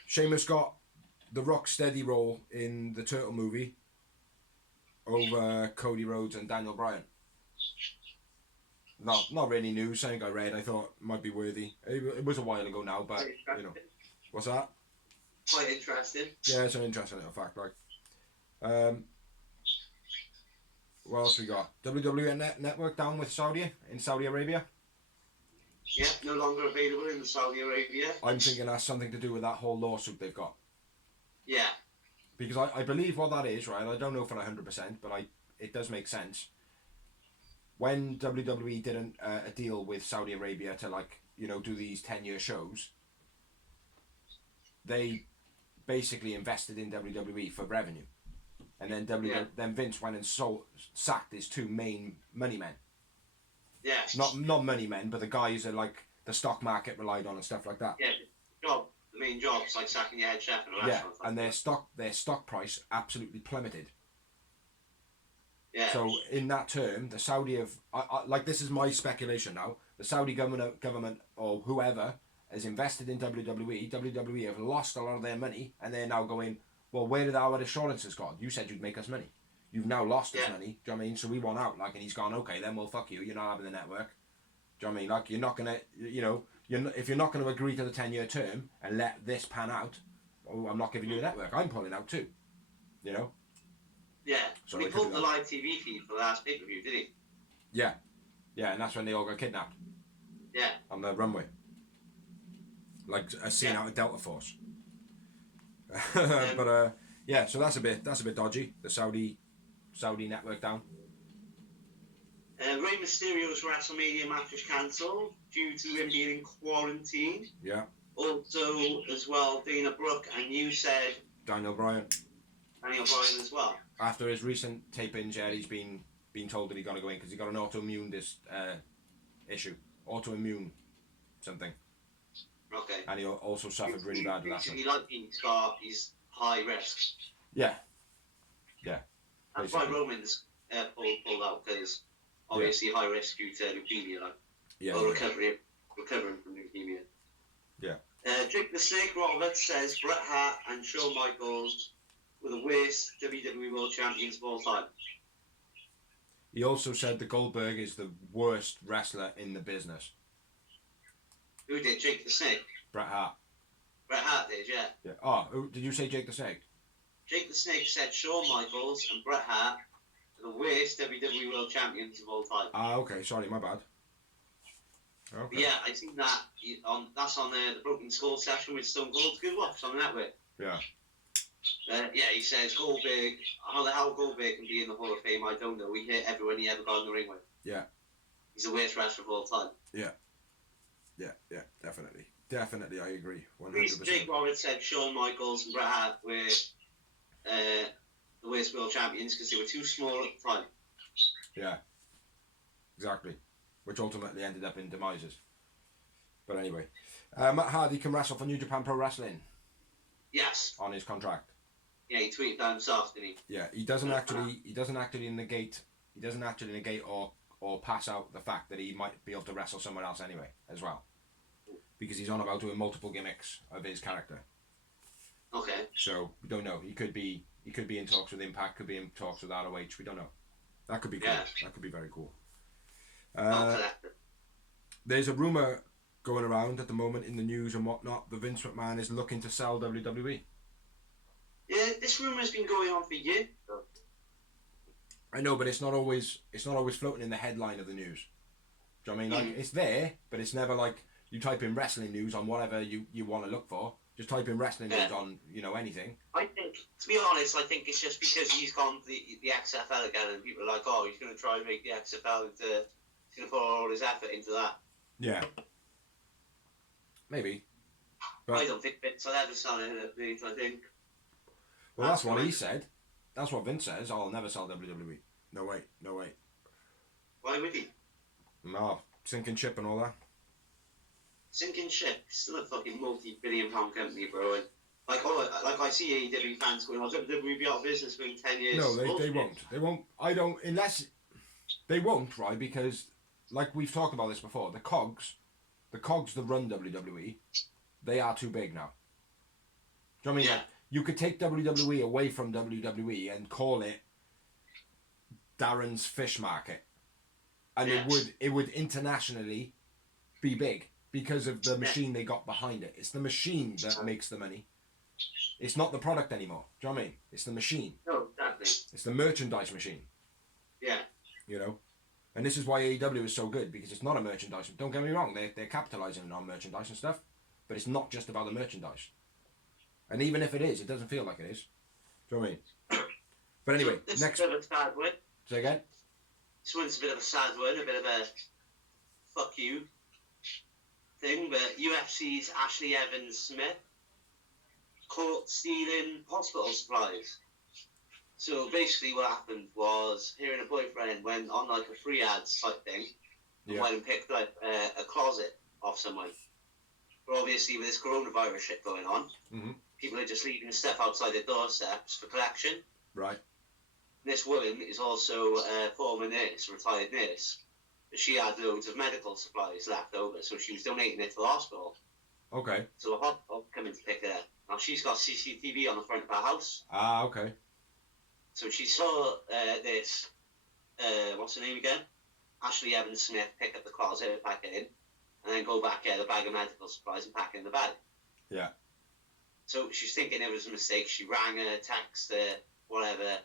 Sheamus got the rock steady role in the Turtle movie over Cody Rhodes and Daniel Bryan. Not really news. Something I read. I thought might be worthy. It was a while ago now, but you know, what's that? Quite interesting. Yeah, it's an interesting little fact. Like, what else we got? WWE Network down with Saudi in Saudi Arabia. Yeah, no longer available in Saudi Arabia. I'm thinking that's something to do with that whole lawsuit they've got. Yeah. Because I believe what that is, right? I don't know for 100%, but it does make sense. When WWE did a deal with Saudi Arabia to do these 10-year shows, they basically invested in WWE for revenue, and then then Vince went and sacked his two main money men. Yeah. Not money men, but the guys that like the stock market relied on and stuff like that. Yeah, the main jobs like sacking your head chef and all that. Yeah, and their stock price absolutely plummeted. Yeah. So in that term, the Saudi this is my speculation now. The Saudi government or whoever has invested in WWE. WWE have lost a lot of their money, and they're now going, well, where did our assurances go? You said you'd make us money. You've now lost us money. Do you know what I mean? So we want out. And he's gone, okay, then well, fuck you. You're not having the network. Do you know what I mean? You're not gonna, if you're not going to agree to the 10-year term and let this pan out, well, I'm not giving you the network. I'm pulling out too. You know. Yeah. So he pulled the live TV feed for the last pay-per-view, did he? Yeah. Yeah, and that's when they all got kidnapped. Yeah. On the runway. Like a scene out of Delta Force. But so that's a bit dodgy. The Saudi network down. Rey Mysterio's WrestleMania match was cancelled due to him being in quarantine. Yeah. Also, as well, Dana Brooke, and you said Daniel Bryan as well. After his recent tapings, he's been told that he's gonna go in because he got an autoimmune issue, autoimmune something. Okay. And he also suffered really bad with that. He's high risk. Yeah. Yeah. That's why Roman's pulled out, because obviously high risk due to leukemia, or recovery recovering from leukemia. Yeah. Jake the Snake Roberts says Bret Hart and Shawn Michaels were the worst WWE World Champions of all time. He also said that Goldberg is the worst wrestler in the business. Who did? Jake the Snake? Bret Hart. Bret Hart did, yeah. Yeah. Oh, did you say Jake the Snake? Jake the Snake said Shawn Michaels and Bret Hart are the worst WWE World Champions of all time. Ah, okay. Sorry, my bad. Okay. But yeah, I think that's on the Broken Skull session with Stone Cold. Good watch on the network. Yeah. Yeah, he says Goldberg, how the hell Goldberg can be in the Hall of Fame, I don't know. He hit everyone he ever got in the ring with. Yeah. He's the worst wrestler of all time. Yeah, definitely. Definitely, I agree. 100%. Jake Roberts said Shawn Michaels and Bret Hart were the worst world champions because they were too small at the time. Yeah. Exactly. Which ultimately ended up in demises. But anyway. Matt Hardy can wrestle for New Japan Pro Wrestling. Yes. On his contract. Yeah, he tweeted that himself, didn't he? Yeah, he doesn't actually negate or pass out the fact that he might be able to wrestle someone else anyway, as well. Because he's on about doing multiple gimmicks of his character. Okay. So we don't know. He could be in talks with Impact, could be in talks with ROH, we don't know. That could be cool. Yeah. That could be very cool. There's a rumour going around at the moment in the news and whatnot that Vince McMahon is looking to sell WWE. Yeah, this rumour has been going on for years. I know, but it's not always floating in the headline of the news. Do you know what I mean? Like, it's there, but it's never like you type in wrestling news on whatever you want to look for. Just type in wrestling news on, anything. I think, to be honest, it's just because he's gone to the XFL again and people are like, oh, he's going to try and make the XFL into, he's going to put all his effort into that. Yeah. Maybe. But, I don't think Vince will ever sell it, I think. Well, that's what he said. That's what Vince says. Oh, I'll never sell WWE. No way. Why would he? No, sinking ship and all that. Sinking ship. Still a fucking multi-billion-pound company, bro. And I see AEW fans going, "Oh, WWE will be out of business within 10 years." No, they won't. They won't. I don't. Unless they won't, right? Because like we've talked about this before, the cogs that run WWE, they are too big now. Do you know what I mean? Yeah. Like, you could take WWE away from WWE and call it Darren's Fish Market, and it would internationally be big because of the machine they got behind it. It's the machine that makes the money. It's not the product anymore. Do you know what I mean? It's the machine. No, exactly. It's the merchandise machine. Yeah. And this is why AEW is so good, because it's not a merchandise. Don't get me wrong, they're capitalising on merchandise and stuff, but it's not just about the merchandise. And even if it is, it doesn't feel like it is. Do you know what I mean? But anyway, this next. is a bit of a sad word. Say again? This one's a bit of a sad word, a bit of a fuck you thing, but UFC's Ashley Evans Smith caught stealing hospital supplies. So basically what happened was her and her boyfriend went on like a free ads type thing and went and picked up a closet off someone. But obviously with this coronavirus shit going on, people are just leaving stuff outside their doorsteps for collection. Right. This woman is also a former nurse, retired nurse. But she had loads of medical supplies left over, so she was donating it to the hospital. Okay. So a hospital coming to pick her up. Now she's got CCTV on the front of her house. Ah, okay. So she saw this, what's her name again? Ashley Evans Smith pick up the closet, pack it in, and then go back, get a bag of medical supplies and pack it in the bag. Yeah. So she's thinking it was a mistake. She rang her, texted her, whatever,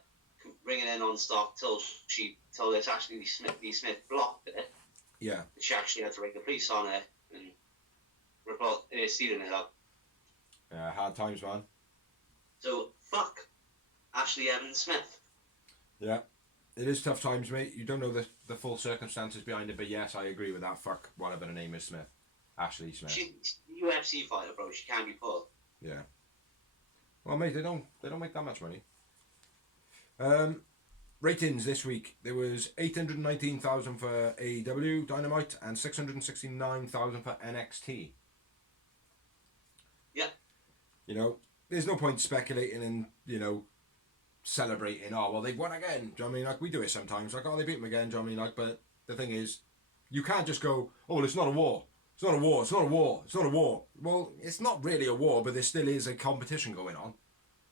ringing her non-stop till she told her it's actually Lee Smith blocked it. Yeah. She actually had to ring the police on her and report stealing it up. Yeah, hard times, man. So, fuck Ashley Evans Smith. Yeah. It is tough times, mate. You don't know the full circumstances behind it, but yes, I agree with that. Fuck whatever the name is, Smith. Ashley Smith. She's a UFC fighter, bro. She can't be pulled. Yeah. Well, mate, they don't make that much money. Ratings this week. There was 819,000 for AEW Dynamite and 669,000 for NXT. Yeah. There's no point speculating and, celebrating, oh, well, they've won again. Do you know what I mean? Like, we do it sometimes. Like, oh, they beat them again. Do you know what I mean? Like, but the thing is, you can't just go, oh, well, it's not a war. It's not a war. It's not a war. It's not a war. Well, it's not really a war, but there still is a competition going on.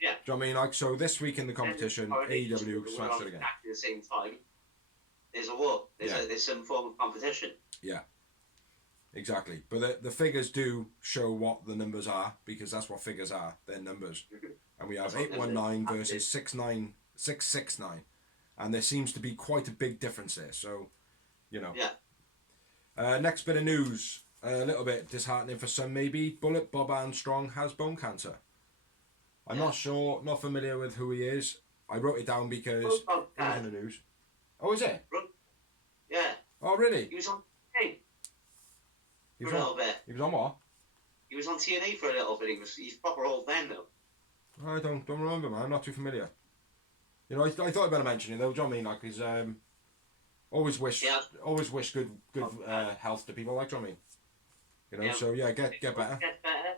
Yeah. Do you know what I mean? Like, so this week in the competition, AEW smashed it again. At the same time, there's a war. There's some form of competition. Yeah. Exactly. But the figures do show what the numbers are, because that's what figures are. They're numbers. And we have 819 versus 669. And there seems to be quite a big difference there. So, you know. Yeah. Next bit of news. A little bit disheartening for some, maybe. Bullet Bob Armstrong has bone cancer. I'm not sure, not familiar with who he is. I wrote it down because it was in the news. Oh, is it? Yeah. Oh, really? He was on TNA He for a little bit. He was on what? He was on TNA for a little bit. He's proper old then, though. I don't remember, man. I'm not too familiar. You know, I thought I'd better mention it, though. Do you know what I mean? Like, he's always wish good health to people. Like, do you know what I mean? You know, so yeah, get better. Get better.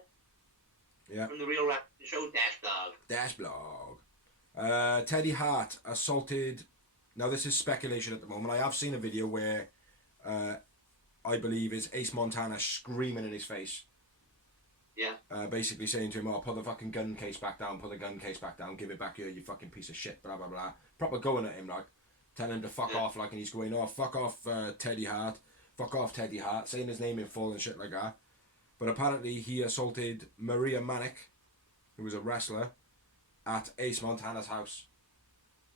Yeah. From the Real Wrestling Show Dash blog. Teddy Hart assaulted. Now this is speculation at the moment. I have seen a video where I believe is Ace Montana screaming in his face. Yeah. Basically saying to him, "Oh, put the fucking gun case back down. Put the gun case back down. Give it back here, you fucking piece of shit." Blah blah blah. Proper going at him, like telling him to fuck off, like, and he's going, "Oh, fuck off, Teddy Hart. Fuck off, Teddy Hart," saying his name in full and shit like that. But apparently he assaulted Maria Manic, who was a wrestler, at Ace Montana's house,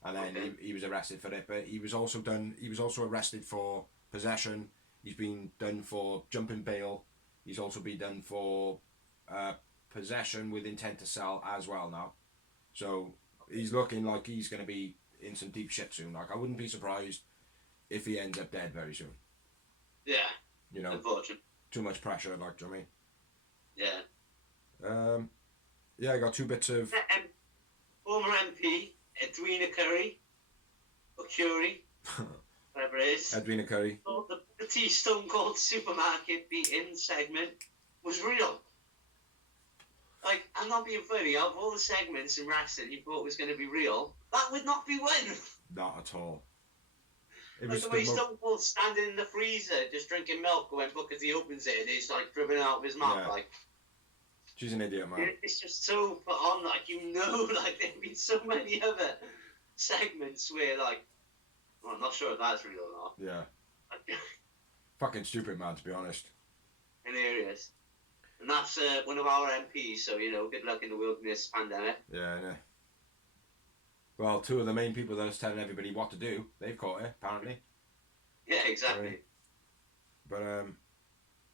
and then he was arrested for it. But he was also arrested for possession. He's been done for jumping bail. He's also been done for possession with intent to sell as well now. So he's looking like he's going to be in some deep shit soon. Like, I wouldn't be surprised if he ends up dead very soon. Yeah. You know, unfortunate. Too much pressure, like, do you know what I Yeah. mean? Yeah, I got two bits of... Former MP, Edwina Curry, or Curie, whatever it is. Edwina Curry. Thought the T Stone Cold Supermarket beat-in segment was real. Like, I'm not being funny, out of all the segments in wrestling you thought was going to be real, that would not be one. Not at all. It like was the way Stone Cold standing in the freezer just drinking milk when Booker T opens it and he's like dribbling out of his mouth. Yeah. Like, she's an idiot, man. it's just so put on, like, you know, like there've been so many other segments where, like, well, I'm not sure if that's real or not. Yeah. Like, fucking stupid, man, to be honest. Hilarious. And that's one of our MPs, so, you know, good luck in the wilderness pandemic. Yeah, I know. Well, two of the main people that are telling everybody what to do, they've caught it, apparently. Yeah, exactly. But,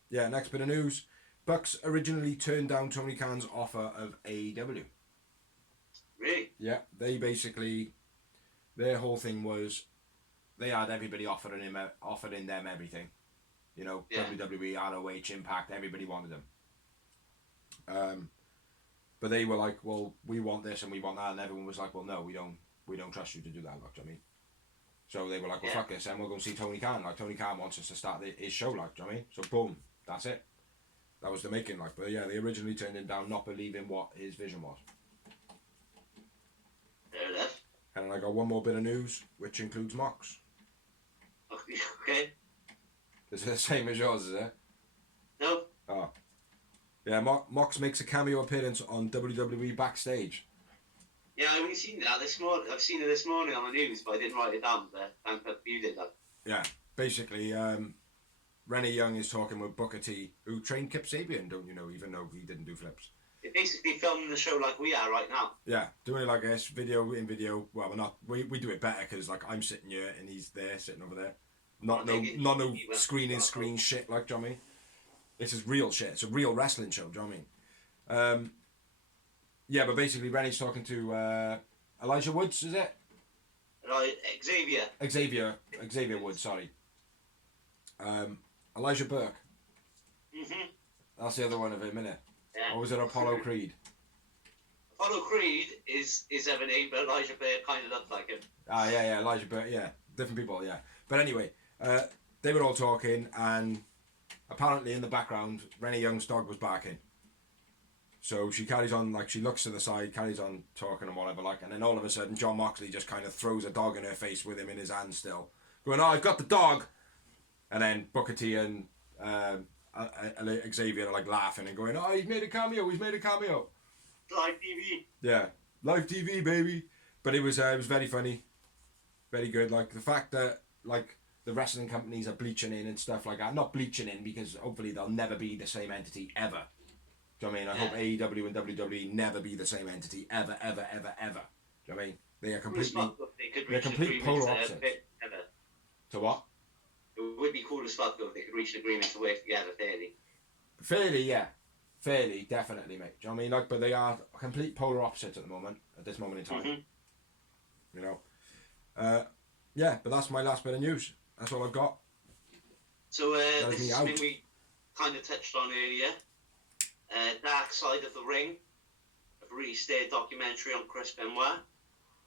yeah, next bit of news. Bucks originally turned down Tony Khan's offer of AEW. Really? Yeah, they basically, their whole thing was, they had everybody offering them everything. You know, yeah. WWE, ROH, Impact, everybody wanted them. But they were like, well, we want this and we want that, and everyone was like, well, no, we don't trust you to do that, like, do you know what I mean? So they were like, well, fuck this, and we'll go and see Tony Khan. Like, Tony Khan wants us to start his show, like, do you know what I mean? So boom, that's it. That was the making, like. But yeah, they originally turned him down, not believing what his vision was. Fair enough. And I got one more bit of news, which includes Mox. Okay. Is it the same as yours, is it? No. Oh. Yeah, Mox makes a cameo appearance on WWE Backstage. Yeah, I've only seen that this morning. I've seen it this morning on the news, but I didn't write it down. But you did that. Yeah, basically, Renee Young is talking with Booker T, who trained Kip Sabian, don't you know, even though he didn't do flips. They're basically filming the show like we are right now. Yeah, doing it like this, video in video. Well, we're not. We do it better because, like, I'm sitting here and he's there, sitting over there. Not no screen shit, like, do you know what I mean? This is real shit. It's a real wrestling show, do you know what I mean? Yeah, but basically, Rennie's talking to Elijah Woods, is it? Xavier Woods, sorry. Elijah Burke. Mhm. That's the other one of him, innit? Yeah. Or was it Apollo Creed? Apollo Creed is Evan A, but Elijah Burke kind of looked like him. Ah, yeah, Elijah Burke, yeah. Different people, yeah. But anyway, they were all talking, and apparently in the background, Renee Young's dog was barking. So she carries on, like, she looks to the side, carries on talking and whatever, like, and then all of a sudden, John Moxley just kind of throws a dog in her face with him in his hand still, going, "Oh, I've got the dog!" And then Booker T and Xavier like laughing and going, "Oh, he's made a cameo. He's made a cameo." Live TV. Yeah, live TV, baby. But it was very funny, very good. Like the fact that like the wrestling companies are bleaching in and stuff like that. Not bleaching in because hopefully they'll never be the same entity ever. Do you know what I mean? I hope AEW and WWE never be the same entity ever, ever, ever, ever. Do you know what I mean? They are completely. They're complete polar opposites. To what? It would be cool as fuck though if they could reach an agreement to work together fairly. Fairly, yeah. Fairly, definitely, mate. Do you know what I mean? Like, but they are complete polar opposites at the moment, at this moment in time. Mm-hmm. You know? Yeah, but that's my last bit of news. That's all I've got. So, this is something we kind of touched on earlier. Dark Side of the Ring. A released their documentary on Chris Benoit.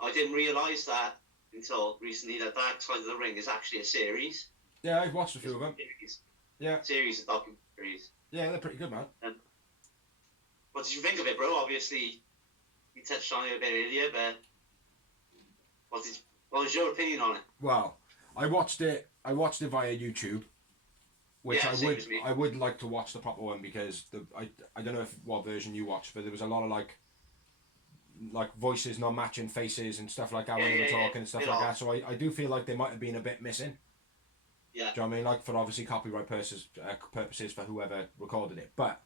I didn't realise that until recently that Dark Side of the Ring is actually a series. Yeah, I've watched a few of them. Yeah. Series of documentaries. Yeah, they're pretty good, man. What did you think of it, bro? Obviously, we touched on it a bit earlier, but what was your opinion on it? Well, I watched it via YouTube, which I would like to watch the proper one because I don't know what version you watched, but there was a lot of like voices not matching faces and stuff like that when they were talking and stuff like that. So I do feel like they might have been a bit missing. Yeah. Do you know what I mean? Like for obviously copyright purposes for whoever recorded it. But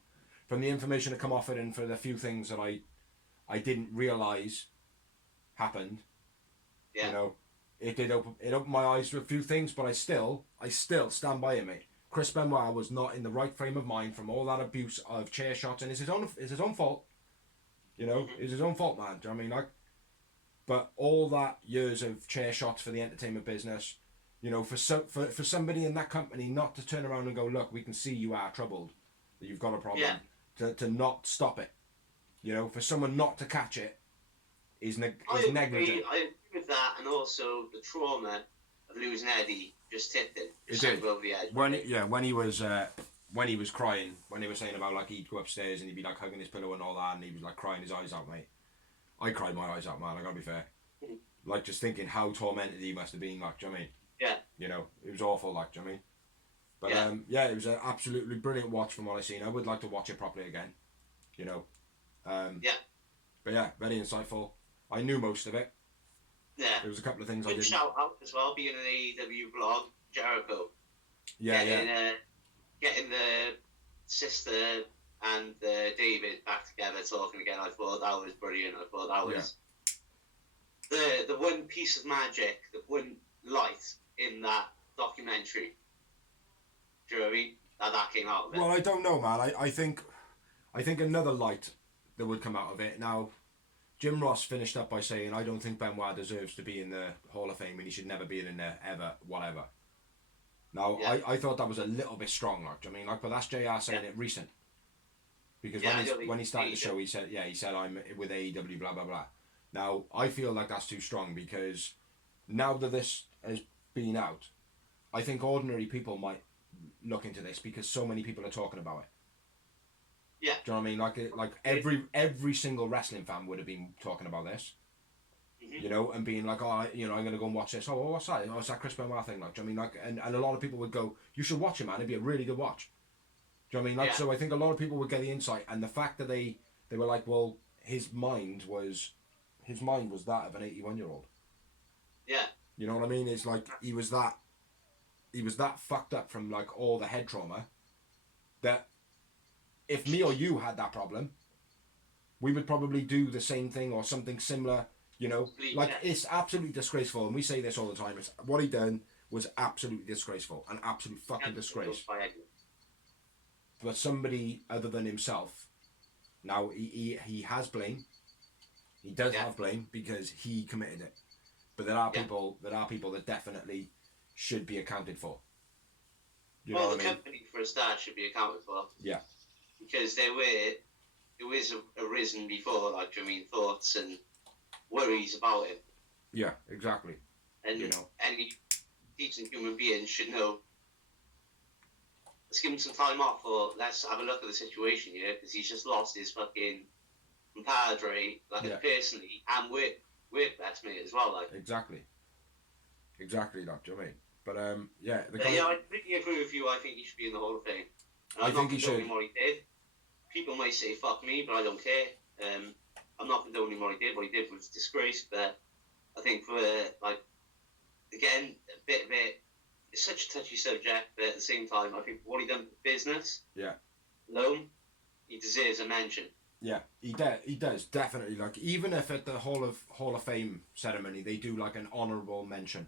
from the information that come off it and for the few things that I didn't realise happened, yeah. You know, it opened my eyes to a few things, but I still stand by it, mate. Chris Benoit was not in the right frame of mind from all that abuse of chair shots, and it's his own fault. You know, it's his own fault, man. Do you know what I mean? Like, but all that years of chair shots for the entertainment business, you know, for somebody in that company not to turn around and go, look, we can see you are troubled, that you've got a problem, to not stop it. You know, for someone not to catch it is negligent. I agree with that, and also the trauma of losing Eddie just tipped him. Just sent him over the edge. When he was crying, when they were saying about like he'd go upstairs and he'd be like hugging his pillow and all that, and he was like crying his eyes out, mate. I cried my eyes out, man. I gotta be fair. Like just thinking how tormented he must have been, like, do you know what I mean? Yeah. You know, it was awful, like, do you know what I mean? But it was an absolutely brilliant watch from what I've seen. I would like to watch it properly again. You know. But yeah, very insightful. I knew most of it. Yeah. There was a couple of things I didn't. didn't. Shout out as well, being an AEW blog, Jericho. Getting the sister and David back together talking again. I thought that was brilliant. I thought that was the one piece of magic, the one light in that documentary. Do you know what I mean? That came out of it. Well, I don't know, man. I think another light that would come out of it. Now, Jim Ross finished up by saying, I don't think Benoit deserves to be in the Hall of Fame and he should never be in there ever, whatever. Now, I thought that was a little bit strong, like, do you know what I mean? Like, but that's JR saying it recent. Because when he started the show, he said I'm with AEW, blah, blah, blah. Now, I feel like that's too strong because now that this has been out, I think ordinary people might look into this because so many people are talking about it. Yeah. Do you know what I mean? Like every single wrestling fan would have been talking about this. Mm-hmm. You know, and being like, oh, you know, I'm gonna go and watch this. Oh, what's that? Oh, it's that Chris Benoit thing. Like, do you know what I mean? Like, and a lot of people would go, you should watch it, man. It'd be a really good watch. Do you know what I mean? Like, so I think a lot of people would get the insight, and the fact that they were like, well, his mind was that of an 81-year-old. Yeah. You know what I mean? It's like he was that fucked up from like all the head trauma that if me or you had that problem, we would probably do the same thing or something similar, you know? Like, it's absolutely disgraceful, and we say this all the time. It's, what he done was absolutely disgraceful, an absolute fucking disgrace. But somebody other than himself, now he has blame. He does have blame because he committed it. But there are people that definitely should be accounted for. You know what I mean? Company for a start should be accounted for. Yeah. Because there was arisen before, like, I mean, thoughts and worries about it. Yeah, exactly. And you know, any decent human being should know. Let's give him some time off, or let's have a look at the situation here, because he's just lost his fucking compadre, like personally, and work best-mate as well, like. Exactly, like, do you know what I mean? But I completely agree with you. I think he should be in the Hall of Fame. And I think he should. What he did. People might say fuck me, but I don't care. I'm not condoning what he did. What he did was disgrace, but I think for again a bit of it. It's such a touchy subject, but at the same time, I think what he done for business, alone, he deserves a mention. Yeah, he does definitely. Like even if at the Hall of Fame ceremony they do like an honourable mention.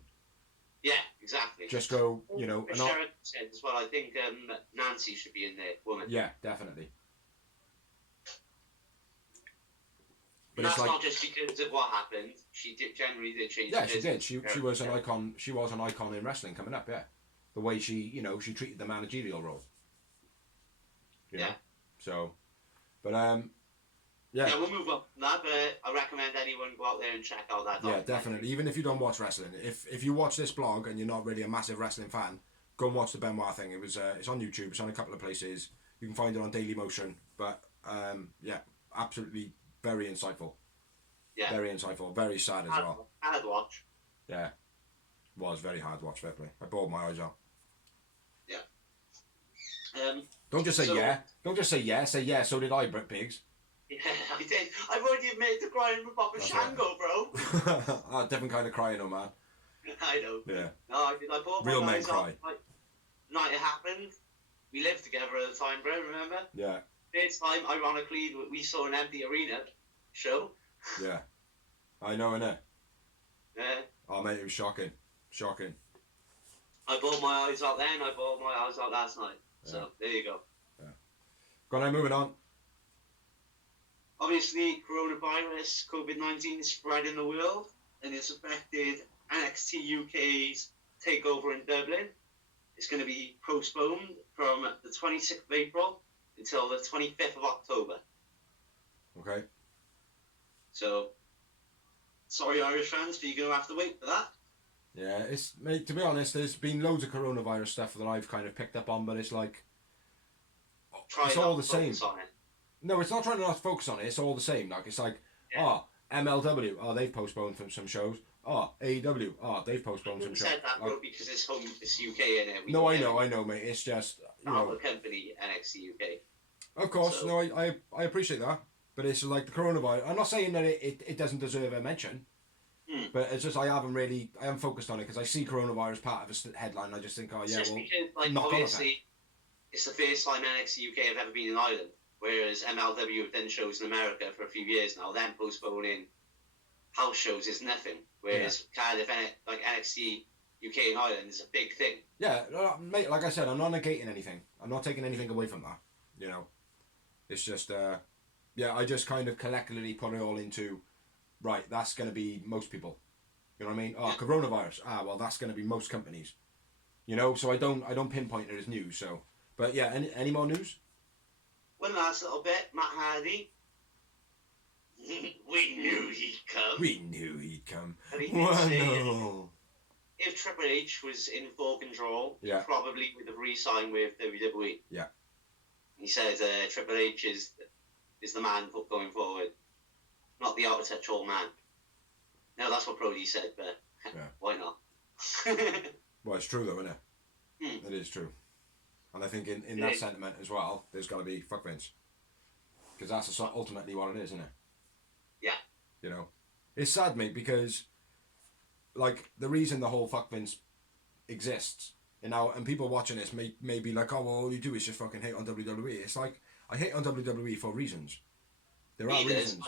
Yeah, exactly. Just go, you know. Sharon said as well. I think Nancy should be in there, woman. Yeah, definitely. But that's not just because of what happened. She generally did change. Yeah, she did. She was an icon. She was an icon in wrestling coming up. Yeah, the way she she treated the managerial role. You know? So, but yeah, we'll move on from that. But I recommend anyone go out there and check out that. Yeah, definitely. Even if you don't watch wrestling, if you watch this blog and you're not really a massive wrestling fan, go and watch the Benoit thing. It's on YouTube. It's on a couple of places. You can find it on Daily Motion. But yeah, absolutely very insightful. Yeah. Very insightful. Very sad as well. Hard watch. Yeah. Was very hard watch, fair play. I bawled my eyes out. Yeah. Don't just say yeah. Don't just say yeah. Say yeah, so did I, Brett Biggs. Yeah, I did. I've already admitted to crying with Papa Shango, bro. Different kind of crying, oh man. I know. Yeah. No, I did. I bawled Real my men eyes cry. out. Night it happened. We lived together at the time, bro, remember? Yeah. This time, ironically, we saw an empty arena show. Yeah. I know, innit? Yeah. Oh, mate, it was shocking. Shocking. I bawled my eyes out then, I bawled my eyes out last night. Yeah. So, there you go. Yeah. Go on, moving on. Obviously, coronavirus, COVID-19 spread in the world, and it's affected NXT UK's takeover in Dublin. It's going to be postponed from the 26th of April until the 25th of October. Okay. So, sorry Irish fans, but you're going to have to wait for that. Yeah, it's mate. To be honest, there's been loads of coronavirus stuff that I've kind of picked up on, but it's like it's all the same. No, it's not trying to not focus on it. It's all the same. Like it's like MLW. Oh, they've postponed from some shows. Oh, AEW. Oh, they've postponed some shows. Said that bro, because it's home, it's UK in it. No, I know, mate. It's just the company NXT UK. Of course, so. No, I appreciate that, but it's like the coronavirus. I'm not saying that it doesn't deserve a mention. But it's just I haven't focused on it because I see coronavirus part of a headline and I just think, oh yeah, just because, like, obviously it's the first time NXT UK have ever been in Ireland, whereas MLW have done shows in America for a few years now. Them postponing house shows is nothing, whereas Cardiff, like NXT UK in Ireland is a big thing. Yeah, mate. Like I said, I'm not negating anything. I'm not taking anything away from that. You know, it's just I just kind of collectively put it all into. Right, that's going to be most people. You know what I mean? Oh, coronavirus. Ah, well, that's going to be most companies. You know, so I don't pinpoint it as news. So, but yeah, any more news? One last little bit. Matt Hardy. We knew he'd come. We knew he'd come. And he did say if Triple H was in full control, he probably would have re-signed with WWE. Yeah. He said Triple H is the man going forward. Not the out-of-touch old man. No, that's what Brody said, but why not? Well, it's true though, isn't it? It is true. And I think in that sentiment as well, there's got to be fuck Vince. Because that's ultimately what it is, isn't it? Yeah. You know? It's sad, mate, because like the reason the whole fuck Vince exists, and people watching this may be like, oh, well, all you do is just fucking hate on WWE. It's like, I hate on WWE for reasons. There are reasons.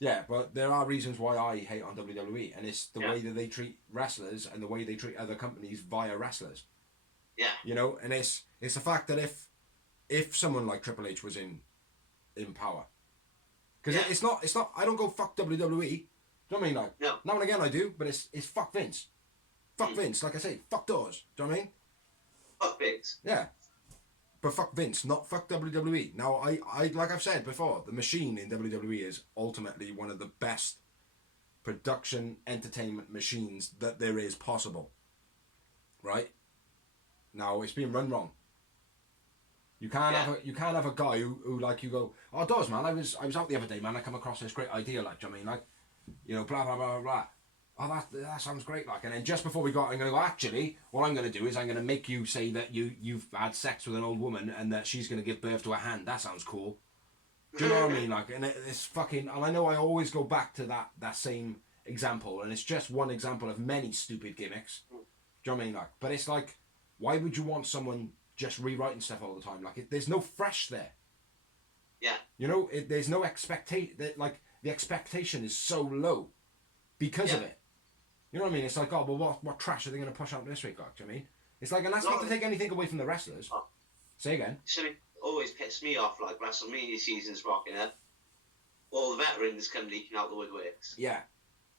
Yeah, but there are reasons why I hate on WWE, and it's the way that they treat wrestlers and the way they treat other companies via wrestlers. Yeah. You know, and it's the fact that if someone like Triple H was in power, because it's not. I don't go fuck WWE. Do you know what I mean? Like, no. Now and again I do, but it's fuck Vince. Fuck Vince, like I say, fuck doors. Do you know what I mean? Fuck Vince. Yeah. But fuck Vince, not fuck WWE. Now, I like I've said before, the machine in WWE is ultimately one of the best production entertainment machines that there is possible. Right? Now, it's being run wrong. You can't have a guy who like you go, oh, does man, I was out the other day, man, I come across this great idea, like, do you know what I mean? Like, you know, blah blah blah blah blah. oh, that sounds great, like. And then just before we got, I'm going to go, actually, what I'm going to do is I'm going to make you say that you've had sex with an old woman and that she's going to give birth to a hand. That sounds cool. Do you know what I mean? Like, and it's fucking, and I know I always go back to that same example, and it's just one example of many stupid gimmicks. Do you know what I mean? Like, but it's like, why would you want someone just rewriting stuff all the time? Like, there's no fresh there. Yeah. You know, there's no expectation. Like, the expectation is so low because of it. You know what I mean? It's like, oh, well, what trash are they going to push out this week? Like, do you know what I mean? It's like, and that's not to take anything away from the wrestlers. Say again. Something always pissed me off, like WrestleMania season's rocking up. All the veterans come leaking out the woodworks. Yeah.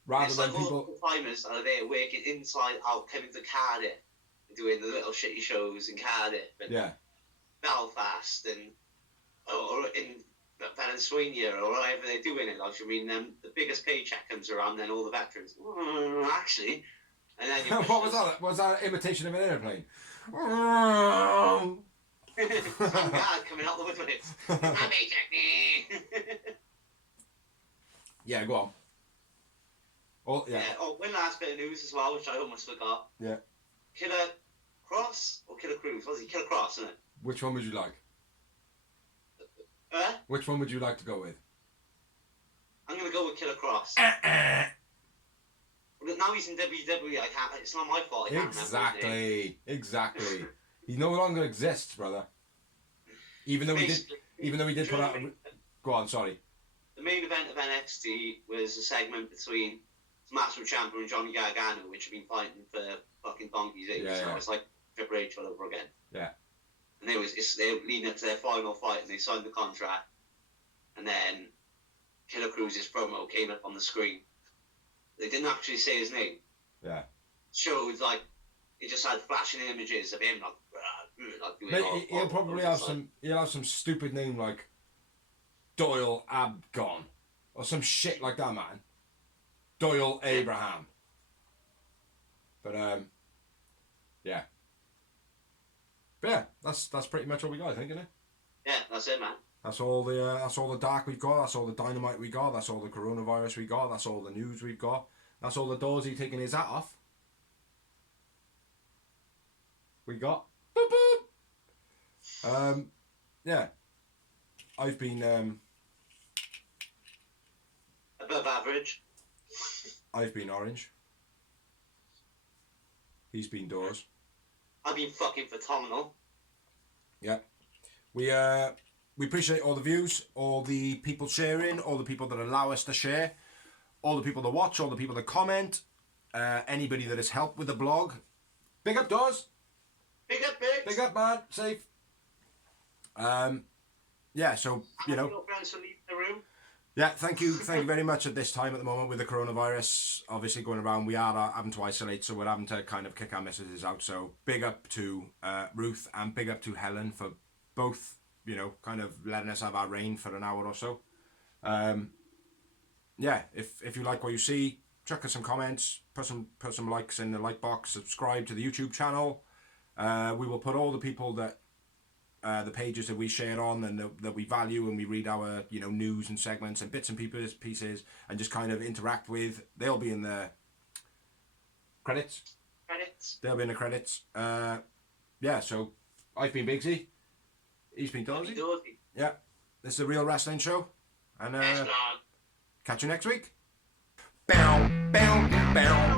Rather it's than like people. All the timers that are there working inside out, coming to Cardiff, doing the little shitty shows in Cardiff and Belfast and or in Pennsylvania or whatever they're doing it. Like, I mean, the biggest paycheck comes around, then all the veterans, actually. And then what was that? Was that an imitation of an airplane? Some guy coming out the woodworks. My paycheck. Yeah, go on. Oh, yeah. Oh, one last bit of news as well, which I almost forgot. Yeah. Killer Cross or Killer Cruz? Was he Killer Cross, isn't it? Which one would you like? Which one would you like to go with? I'm going to go with Killer Cross. But now he's in WWE, I can't. It's not my fault. I can't remember his name. Exactly. He no longer exists, brother. Even though he did put out. Go on, sorry. The main event of NXT was a segment between Tommaso Ciampa and Johnny Gargano, which have been fighting for fucking donkey's age. Yeah, so it's like Triple H all over again. Yeah. And they were leading up to their final fight, and they signed the contract. And then Killer Cruz's promo came up on the screen. They didn't actually say his name. Yeah. Showed like it just had flashing images of him doing he'll probably have some stupid name like Doyle Abgon or some shit like that, man. Doyle Abraham. But yeah. But yeah, that's pretty much all we got, I think, isn't it? Yeah, that's it, man. That's all the dark we've got. That's all the dynamite we got. That's all the coronavirus we got. That's all the news we've got. That's all the Dorsey taking his hat off. We got. Boop, boop. Yeah. I've been above average. I've been Orange. He's been Doors. I've been fucking phenomenal. Yeah. We appreciate all the views, all the people sharing, all the people that allow us to share, all the people that watch, all the people that comment, anybody that has helped with the blog. Big up, Doors. Big up, Biggs. Big up, man. Safe. Yeah, so, you know. Friends for leaving the room. Yeah, thank you very much at this time at the moment with the coronavirus obviously going around. We are having to isolate, so we're having to kind of kick our messages out. So big up to Ruth and big up to Helen for both, you know, kind of letting us have our reign for an hour or so. Yeah, if you like what you see, chuck us some comments, put some likes in the like box, subscribe to the YouTube channel. We will put all the people that the pages that we share on and that we value and we read our, you know, news and segments and bits and pieces and just kind of interact with. They'll be in the credits. They'll be in the credits. Yeah, so I've been Biggsy. He's been Dorsey. Yeah, this is a real wrestling show. And catch you next week. Bow, bow, bow.